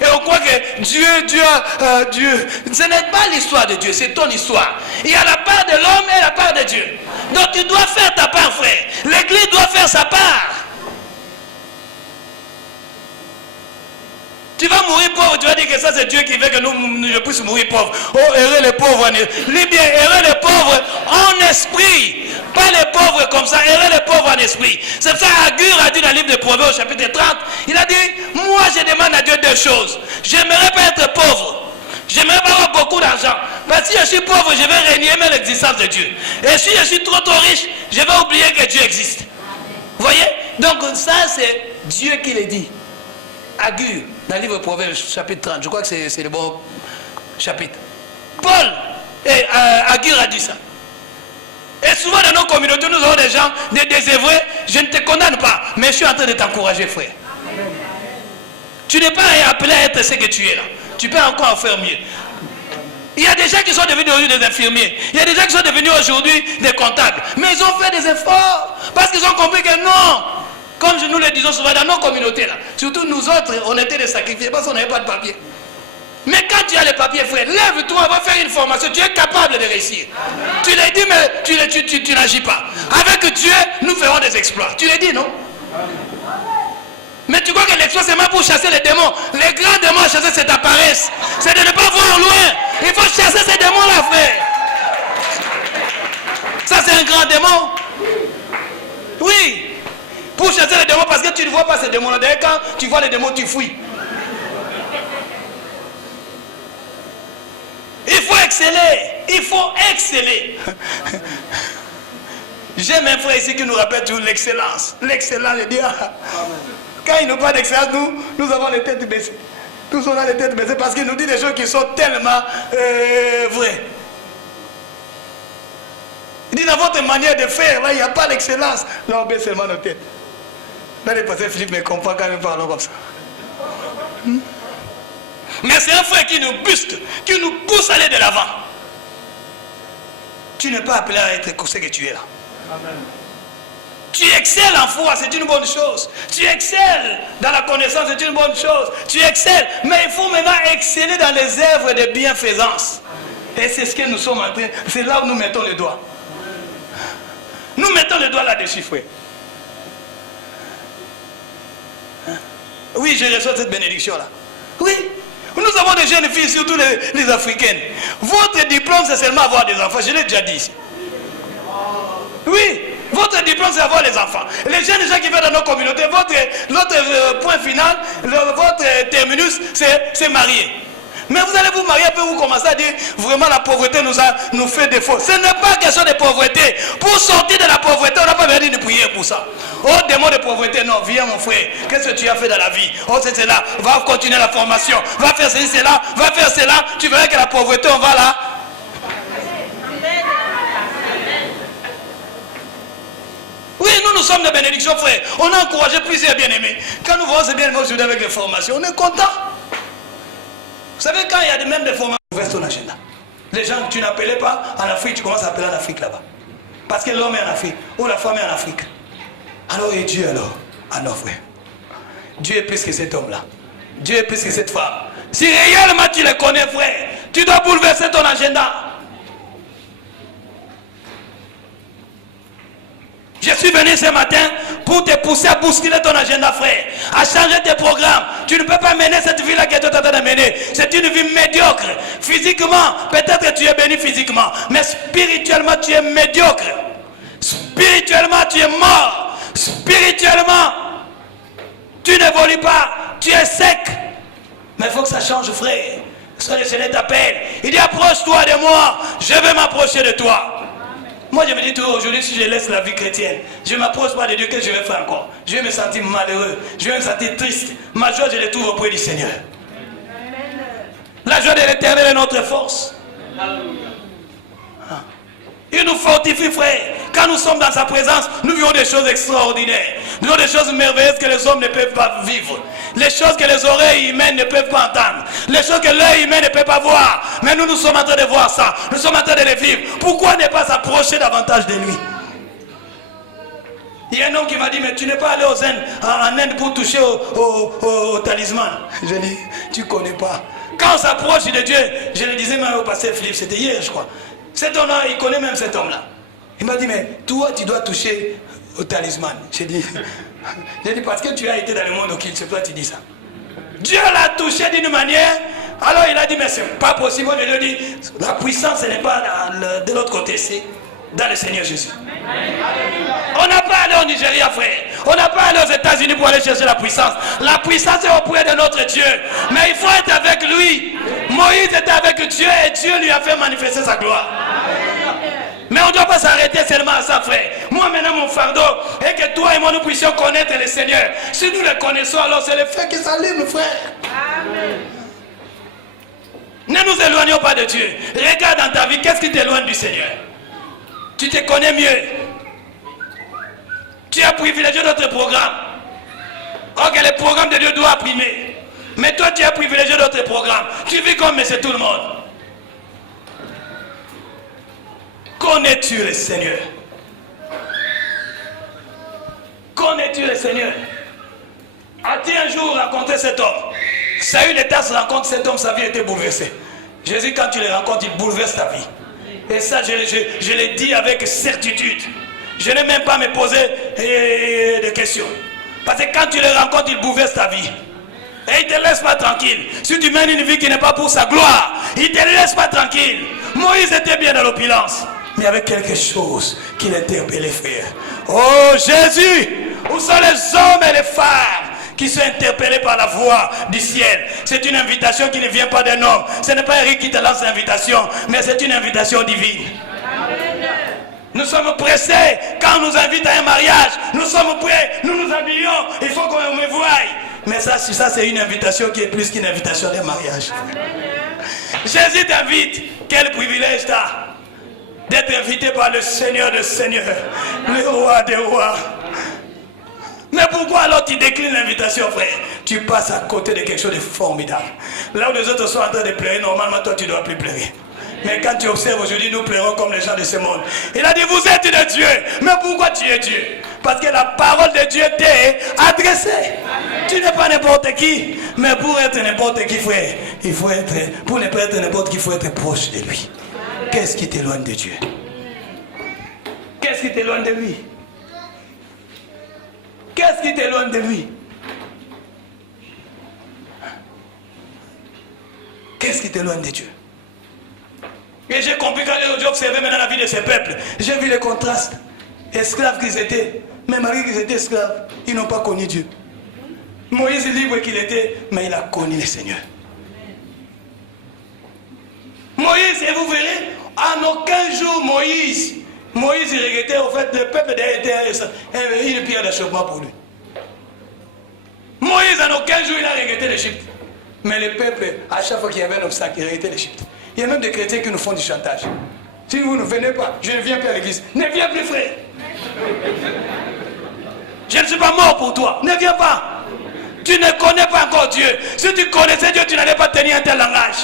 Et on croit que Dieu, ce n'est pas l'histoire de Dieu, c'est ton histoire. Il y a la part de l'homme et la part de Dieu. Donc tu dois faire ta part, frère. L'église doit faire sa part. Tu vas mourir pauvre, tu vas dire que ça c'est Dieu qui veut que je puisse mourir pauvre. Oh, heureux les pauvres, lis bien, heureux les pauvres en esprit. Pas les pauvres comme ça, heureux les pauvres en esprit. C'est ça Agur a dit dans le livre de Proverbes au chapitre 30. Il a dit, moi je demande à Dieu deux choses. J'aimerais pas être pauvre. J'aimerais pas avoir beaucoup d'argent. Mais si je suis pauvre, je vais régner même l'existence de Dieu. Et si je suis trop riche, je vais oublier que Dieu existe. Vous voyez? Donc ça c'est Dieu qui le dit. Agur, dans le livre de Proverbes, chapitre 30, je crois que c'est le bon chapitre. Paul et Agur a dit ça. Et souvent dans nos communautés, nous avons des gens, des désœuvrés. Je ne te condamne pas, mais je suis en train de t'encourager, frère. Tu n'es pas appelé à être ce que tu es là. Tu peux encore en faire mieux. Il y a des gens qui sont devenus aujourd'hui des infirmiers. Il y a des gens qui sont devenus aujourd'hui des comptables. Mais ils ont fait des efforts parce qu'ils ont compris que non. Comme nous le disons souvent dans nos communautés là, surtout nous autres, on était des sacrifiés parce qu'on n'avait pas de papier. Mais quand tu as les papiers, frère, lève-toi, va faire une formation, tu es capable de réussir. Amen. Tu l'as dit, mais tu n'agis pas. Avec Dieu, nous ferons des exploits. Tu l'as dit, non? Amen. Mais tu crois que l'exploit, c'est même pour chasser les démons. Les grands démons à chasser, c'est ta paresse. C'est de ne pas voir loin. Il faut chasser ces démons-là, frère. Ça, c'est un grand démon. Oui. Pour chasser les démons, parce que tu ne vois pas ces démons-là. D'ailleurs, quand tu vois les démons, tu fuis. Il faut exceller. Il faut exceller. J'aime un frère ici qui nous rappelle toujours l'excellence. L'excellence, je dis, quand il nous parle d'excellence, nous avons les têtes baissées. Tous on a les têtes baissées parce qu'il nous dit des choses qui sont tellement vraies. Il dit dans votre manière de faire, là, il n'y a pas d'excellence. Là, on baisse seulement nos têtes. Là, le pasteur Philippe me comprend quand nous parlons comme ça. Mais c'est un frère qui nous buste, qui nous pousse à aller de l'avant. Tu n'es pas appelé à être ce que tu es là. Amen. Tu excelles en foi, c'est une bonne chose. Tu excelles dans la connaissance, c'est une bonne chose. Tu excelles, mais il faut maintenant exceller dans les œuvres de bienfaisance. Et c'est ce que nous sommes en train, c'est là où nous mettons le doigt. Nous mettons le doigt là-dessus, frère. Oui, je reçois cette bénédiction-là. Oui. Nous avons des jeunes filles, surtout les africaines. Votre diplôme, c'est seulement avoir des enfants. Je l'ai déjà dit ici. Oui, votre diplôme, c'est avoir les enfants. Les jeunes gens qui viennent dans nos communautés, l'autre point final, votre terminus, c'est marier. Mais vous allez vous marier, puis vous commencez à dire, vraiment la pauvreté nous fait défaut. Ce n'est pas question de pauvreté. Pour sortir de la pauvreté, on n'a pas besoin de prier pour ça. Oh, démon de pauvreté, non, viens mon frère. Qu'est-ce que tu as fait dans la vie? Oh, c'est cela. Va continuer la formation. Va faire ceci, cela. Va faire cela. Tu verras que la pauvreté, on va là. Oui, nous sommes de bénédiction, frère. On a encouragé plusieurs bien-aimés. Quand nous voyons ces bien-aimés aujourd'hui avec les formations, on est content. Vous savez, quand il y a même des formations, ouvre ton agenda. Les gens que tu n'appelais pas en Afrique, tu commences à appeler en Afrique là-bas. Parce que l'homme est en Afrique, ou la femme est en Afrique. Alors, et Dieu alors? Ah non, frère. Dieu est plus que cet homme-là. Dieu est plus que cette femme. Si réellement tu le connais, frère, tu dois bouleverser ton agenda. Je suis venu ce matin pour te pousser à bousculer ton agenda, frère, à changer tes programmes. Tu ne peux pas mener cette vie-là que Dieu t'attend de mener. C'est une vie médiocre. Physiquement, peut-être que tu es béni physiquement, mais spirituellement, tu es médiocre. Spirituellement, tu es mort. Spirituellement, tu n'évolues pas. Tu es sec. Mais il faut que ça change, frère. Le Seigneur t'appelle. Il dit, approche-toi de moi. Je vais m'approcher de toi. Moi, je me dis toujours, aujourd'hui, si je laisse la vie chrétienne, je ne m'approche pas de Dieu, que je vais faire encore. Je vais me sentir malheureux. Je vais me sentir triste. Ma joie, je la trouve auprès du Seigneur. La joie de l'Éternel est notre force. Il nous fortifie, frère. Quand nous sommes dans sa présence, nous vivons des choses extraordinaires. Nous vivons des choses merveilleuses que les hommes ne peuvent pas vivre. Les choses que les oreilles humaines ne peuvent pas entendre. Les choses que l'œil humain ne peut pas voir. Mais nous, nous sommes en train de voir ça. Nous sommes en train de les vivre. Pourquoi ne pas s'approcher davantage de lui? Il y a un homme qui m'a dit, mais tu n'es pas allé aux Indes, en Inde pour toucher au talisman. Je dis, tu ne connais pas. Quand on s'approche de Dieu, je le disais même au pasteur Philippe, c'était hier je crois. Cet homme-là, il connaît même cet homme-là. Il m'a dit, mais toi, tu dois toucher au talisman. J'ai dit, parce que tu as été dans le monde occulte, c'est toi qui dis ça. Dieu l'a touché d'une manière, alors il a dit, mais c'est pas possible. Je lui ai dit, la puissance, ce n'est pas de l'autre côté, c'est dans le Seigneur Jésus. On n'a pas allé au Nigeria, frère. On n'a pas allé aux États-Unis pour aller chercher la puissance. La puissance est auprès de notre Dieu. Mais il faut être avec lui. Moïse était avec Dieu et Dieu lui a fait manifester sa gloire. Mais on ne doit pas s'arrêter seulement à ça, frère. Moi maintenant mon fardeau est que toi et moi nous puissions connaître le Seigneur. Si nous le connaissons, alors c'est le fait qui s'allume, frère. Amen. Ne nous éloignons pas de Dieu. Regarde dans ta vie, qu'est-ce qui t'éloigne du Seigneur? Tu te connais mieux. Tu as privilégié d'autres programmes. Or que le programme de Dieu doit primer. Mais toi tu as privilégié d'autres programmes. Tu vis comme c'est tout le monde. Connais-tu le Seigneur? Connais-tu le Seigneur? As-tu un jour rencontré cet homme? Saül et Tarse rencontrent cet homme, sa vie était bouleversée. Jésus, quand tu le rencontres, il bouleverse ta vie. Et ça, je l'ai dit avec certitude. Je n'ai même pas à me poser de questions. Parce que quand tu le rencontres, il bouleverse ta vie. Et il ne te laisse pas tranquille. Si tu mènes une vie qui n'est pas pour sa gloire, il ne te laisse pas tranquille. Moïse était bien dans l'opulence, mais il y avait quelque chose qui l'interpellait, frère. Oh Jésus, où sont les hommes et les femmes qui sont interpellés par la voix du ciel? C'est une invitation qui ne vient pas d'un homme. Ce n'est pas Eric qui te lance l'invitation, mais c'est une invitation divine. Amen. Nous sommes pressés quand on nous invite à un mariage. Nous sommes prêts, nous nous habillons, il faut qu'on me voie. Mais ça c'est une invitation qui est plus qu'une invitation d'un mariage. Amen. Jésus t'invite. Quel privilège t'as d'être invité par le Seigneur des Seigneurs, le roi des rois. Mais pourquoi alors tu déclines l'invitation, frère? Tu passes à côté de quelque chose de formidable. Là où les autres sont en train de pleurer, normalement toi tu ne dois plus pleurer. Mais quand tu observes aujourd'hui, nous pleurons comme les gens de ce monde. Il a dit, vous êtes de Dieu. Mais pourquoi tu es Dieu? Parce que la parole de Dieu t'est adressée. Amen. Tu n'es pas n'importe qui. Mais pour être n'importe qui, frère, il faut être, pour ne pas être n'importe qui, il faut être proche de lui. Qu'est-ce qui t'éloigne de Dieu? Qu'est-ce qui t'éloigne de lui? Qu'est-ce qui t'éloigne de lui? Qu'est-ce qui t'éloigne de Dieu? Et j'ai compris quand j'ai observé maintenant la vie de ces peuples. J'ai vu les contrastes. Esclaves qu'ils étaient, même malgré qu'ils étaient esclaves, ils n'ont pas connu Dieu. Moïse libre qu'il était, mais il a connu le Seigneur. Moïse, et vous verrez, en aucun jour Moïse il regrettait au fait le peuple était une pierre d'achoppement pour lui. Moïse, en aucun jour il a regretté l'Égypte. Mais le peuple, à chaque fois qu'il y avait un obstacle, il regrettait l'Égypte. Il y a même des chrétiens qui nous font du chantage. Si vous ne venez pas, je ne viens plus à l'église. Ne viens plus, frère. Je ne suis pas mort pour toi. Ne viens pas. Tu ne connais pas encore Dieu. Si tu connaissais Dieu, tu n'allais pas tenir un tel langage.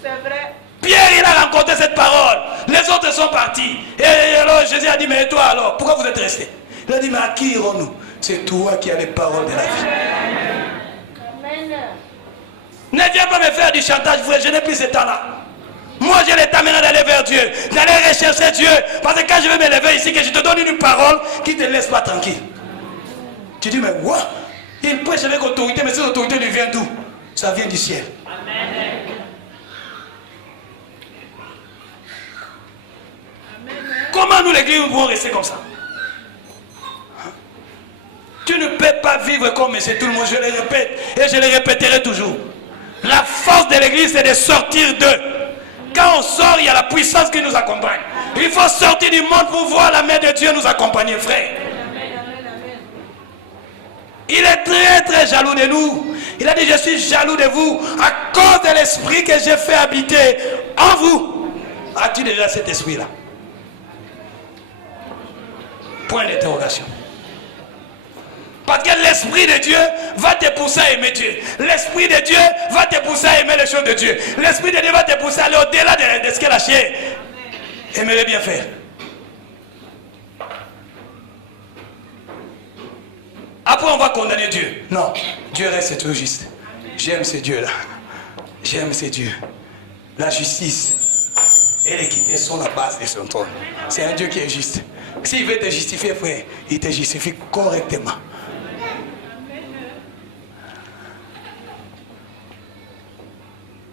C'est vrai. Pierre, il a rencontré cette parole. Les autres sont partis. Et alors Jésus a dit, mais toi alors, pourquoi vous êtes restés? Il a dit, mais à qui irons-nous? C'est toi qui as les paroles de la vie. Ne viens pas me faire du chantage, frère, je n'ai plus ce temps-là. Moi, j'ai le temps maintenant d'aller vers Dieu, d'aller rechercher Dieu. Parce que quand je vais me lever ici, que je te donne une parole qui ne te laisse pas tranquille. Tu dis, mais what? Il prêche avec autorité, mais cette autorité lui vient d'où? Ça vient du ciel. Amen. Comment nous, l'église, nous pouvons rester comme ça? Tu ne peux pas vivre comme monsieur tout le monde, je le répète, et je le répéterai toujours. La force de l'église, c'est de sortir d'eux. Quand on sort, il y a la puissance qui nous accompagne. Il faut sortir du monde pour voir la main de Dieu nous accompagner, frère. Il est très très jaloux de nous. Il a dit, je suis jaloux de vous à cause de l'esprit que j'ai fait habiter en vous. As-tu déjà cet esprit-là? Point d'interrogation. Parce que l'Esprit de Dieu va te pousser à aimer Dieu. L'Esprit de Dieu va te pousser à aimer les choses de Dieu. L'Esprit de Dieu va te pousser à aller au-delà de ce que la chair aimerait bien faire. Après, on va condamner Dieu. Non, Dieu reste toujours juste. J'aime ce Dieu-là. J'aime ce Dieu. La justice et l'équité sont la base de son trône. C'est un Dieu qui est juste. S'il veut te justifier, frère, il te justifie correctement.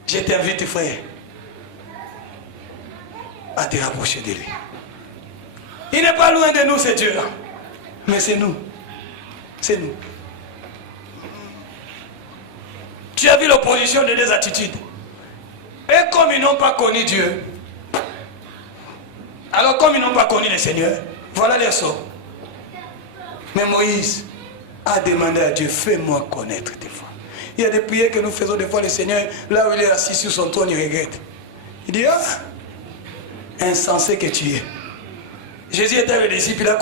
Je t'invite, frère, à te rapprocher de lui. Il n'est pas loin de nous, ce Dieu-là. Mais c'est nous. C'est nous. Tu as vu l'opposition de deux attitudes. Et comme ils n'ont pas connu Dieu, alors comme ils n'ont pas connu le Seigneur, voilà les sorts. Mais Moïse a demandé à Dieu, fais-moi connaître tes voies. Il y a des prières que nous faisons des fois, le Seigneur, là où il est assis sur son trône, il regrette. Il dit, ah, insensé que tu es. Jésus était avec les disciples, il a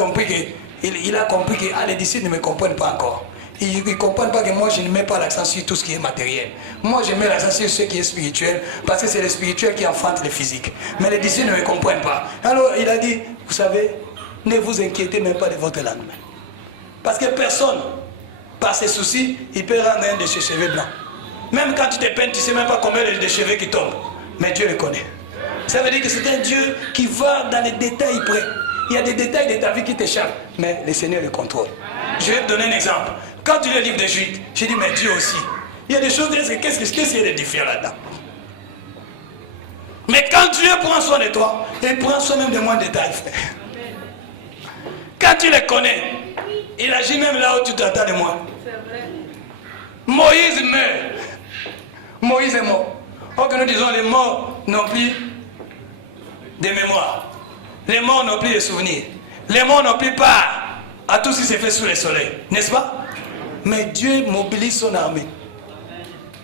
compris que les disciples ne me comprennent pas encore. Ils ne comprennent pas que moi je ne mets pas l'accent sur tout ce qui est matériel. Moi je mets l'accent sur ce qui est spirituel, parce que c'est le spirituel qui enfante le physique. Mais les disciples ne me comprennent pas. Alors il a dit, vous savez, ne vous inquiétez même pas de votre lendemain. Parce que personne, par ses soucis, il peut rendre un de ses cheveux blancs. Même quand tu te peines, tu ne sais même pas combien de cheveux qui tombent. Mais Dieu le connaît. Ça veut dire que c'est un Dieu qui va dans les détails près. Il y a des détails de ta vie qui t'échappent, mais le Seigneur le contrôle. Je vais te donner un exemple. Quand tu lis le livre de Jude, j'ai dit, mais Dieu aussi. Il y a des choses, qu'est-ce qu'il y a de différent là-dedans? Mais quand Dieu prend soin de toi, il prend soin même de moins de détails, frère. Quand tu le connais, il agit même là où tu t'attends de moi. Moïse meurt. Moïse est mort. Or que nous disons, les morts n'ont plus de mémoire. Les morts n'ont plus de souvenirs. Les morts n'ont plus part à tout ce qui s'est fait sous le soleil. N'est-ce pas? Mais Dieu mobilise son armée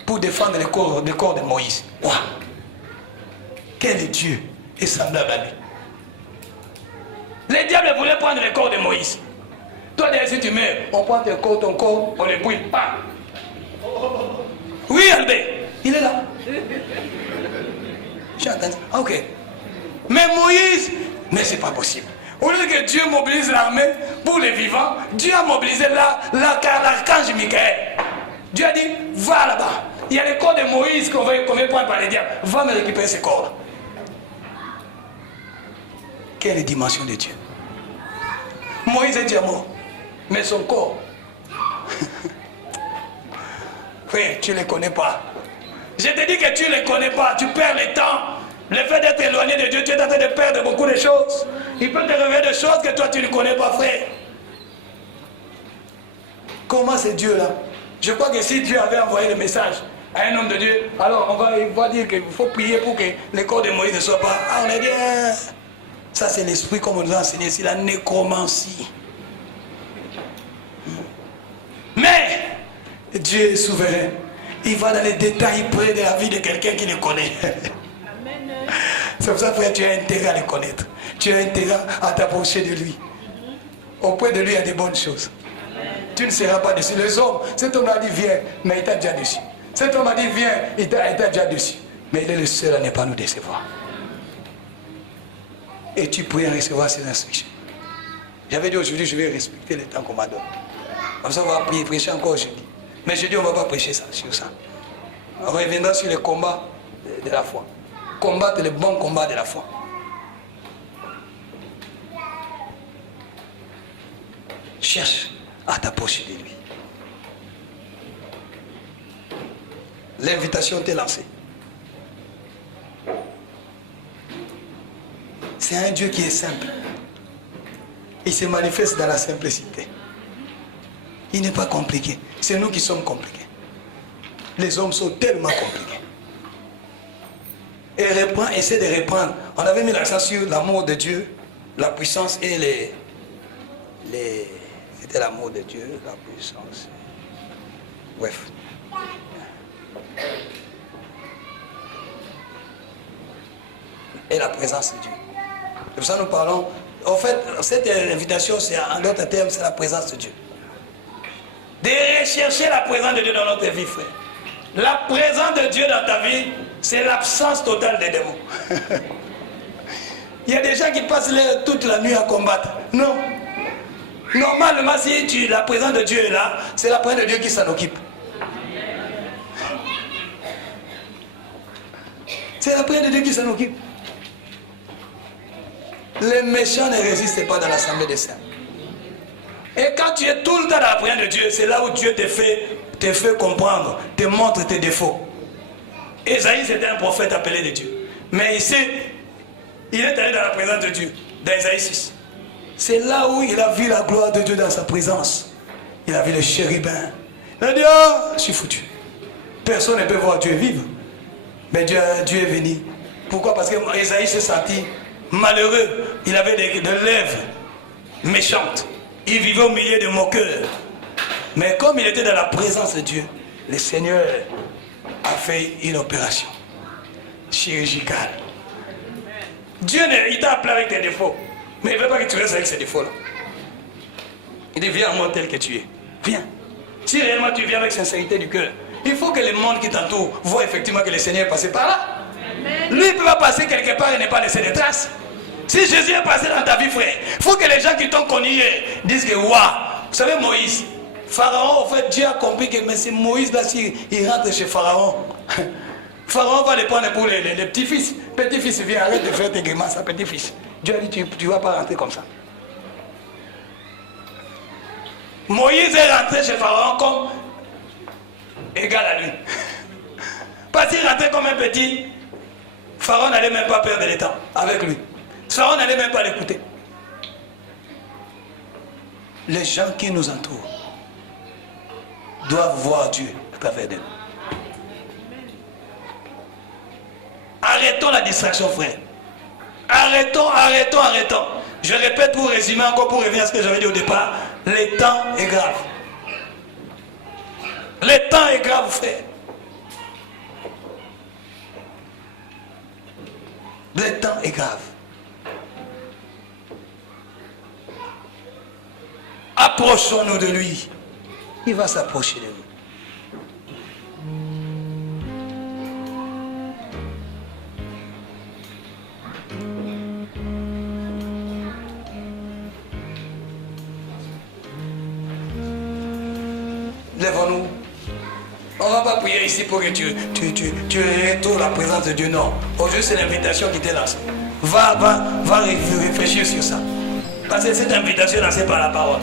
pour défendre le corps de Moïse. Wow. Quel Dieu est semblable à lui? Les diables voulaient prendre le corps de Moïse. Toi, d'ailleurs, si tu meurs, on prend ton corps, on le bouille. Pas. Oui, Albert, il est là. J'ai entendu. Ok. Mais Moïse, mais c'est pas possible. Au lieu que Dieu mobilise l'armée pour les vivants, Dieu a mobilisé l'archange Michael. Dieu a dit, va là-bas. Il y a le corps de Moïse qu'on veut prendre par les diables. Va me récupérer ce corps. Quelle dimension de Dieu? Moïse est déjà mort. Mais son corps, frère, tu ne le connais pas. Je te dis que tu ne le connais pas. Tu perds le temps. Le fait d'être éloigné de Dieu, tu es en train de perdre beaucoup de choses. Il peut te révéler des choses que toi tu ne connais pas, frère. Comment c'est Dieu là? Je crois que si Dieu avait envoyé le message à un homme de Dieu, alors il va dire qu'il faut prier pour que le corps de Moïse ne soit pas. Ah, on a dit, ça c'est l'esprit comme on nous a enseigné ici, la nécromancie. Mais Dieu est souverain. Il va dans les détails près de la vie de quelqu'un qui le connaît. C'est pour ça, frère, tu as intérêt à le connaître. Tu as intérêt à t'approcher de lui. Auprès de lui, il y a des bonnes choses. Tu ne seras pas dessus. Les hommes, cet homme a dit viens, mais il t'a déjà dessus. Cet homme a dit viens, il t'a déjà dessus. Mais il est le seul à ne pas nous décevoir. Et tu pourrais recevoir ses instructions. J'avais dit aujourd'hui, je vais respecter le temps qu'on m'a donné. Comme ça, on va prier, prêcher encore aujourd'hui. Mais je dis, on ne va pas prêcher ça, sur ça. On reviendra sur les combats de la foi. Combattre les bons combats de la foi. Cherche à t'approcher de lui. L'invitation t'est lancée. C'est un Dieu qui est simple. Il se manifeste dans la simplicité. Il n'est pas compliqué. C'est nous qui sommes compliqués. Les hommes sont tellement compliqués. Et essaie de reprendre. On avait mis l'accent sur l'amour de Dieu, la puissance et les c'était l'amour de Dieu, la puissance. Bref. Et la présence de Dieu. C'est pour ça que nous parlons. En fait, cette invitation, c'est en d'autres termes, c'est la présence de Dieu. De rechercher la présence de Dieu dans notre vie, frère. La présence de Dieu dans ta vie, c'est l'absence totale des démons. Il y a des gens qui passent toute la nuit à combattre. Non. Normalement, si la présence de Dieu est là, c'est la présence de Dieu qui s'en occupe. C'est la présence de Dieu qui s'en occupe. Les méchants ne résistent pas dans l'assemblée des saints. Et quand tu es tout le temps dans la présence de Dieu, c'est là où Dieu te fait comprendre, te montre tes défauts. Ésaïe, c'était un prophète appelé de Dieu. Mais ici, il est allé dans la présence de Dieu, dans Ésaïe 6. C'est là où il a vu la gloire de Dieu dans sa présence. Il a vu les chérubins. Il a dit, oh, je suis foutu. Personne ne peut voir Dieu vivre. Mais Dieu est venu. Pourquoi? Parce que Ésaïe s'est senti malheureux. Il avait des lèvres méchantes. Il vivait au milieu de moqueurs. Mais comme il était dans la présence de Dieu, le Seigneur a fait une opération chirurgicale. Dieu, il t'a appelé avec tes défauts. Mais il ne veut pas que tu restes avec ces défauts-là. Il dit, viens à moi tel que tu es. Viens. Si réellement tu viens avec sincérité du cœur, il faut que le monde qui t'entoure voit effectivement que le Seigneur est passé par là. Lui, il ne peut pas passer quelque part et ne pas laisser de traces. Si Jésus est passé dans ta vie, frère, il faut que les gens qui t'ont connu hier disent que, waouh, vous savez Moïse, Pharaon, en fait, Dieu a compris que mais c'est Moïse là, s'il rentre chez Pharaon, Pharaon va les prendre pour les petits-fils. Petit-fils, viens, arrête de faire tes grimaces à petit-fils. Dieu a dit, tu ne vas pas rentrer comme ça. Moïse est rentré chez Pharaon comme égal à lui. Parce qu'il rentrait comme un petit, Pharaon n'allait même pas perdre le temps avec lui. Pharaon n'allait même pas l'écouter. Les gens qui nous entourent doivent voir Dieu à travers d'eux. Arrêtons la distraction, frère. Arrêtons. Je répète pour résumer encore, pour revenir à ce que j'avais dit au départ. Le temps est grave. Le temps est grave, frère. Le temps est grave. Approchons-nous de lui. Il va s'approcher de nous. Lève-nous. On ne va pas prier ici pour que tu retournes la présence de Dieu. Non. Aujourd'hui, c'est l'invitation qui t'est lancée. Va réfléchir sur ça. Parce que cette invitation est lancée par la parole.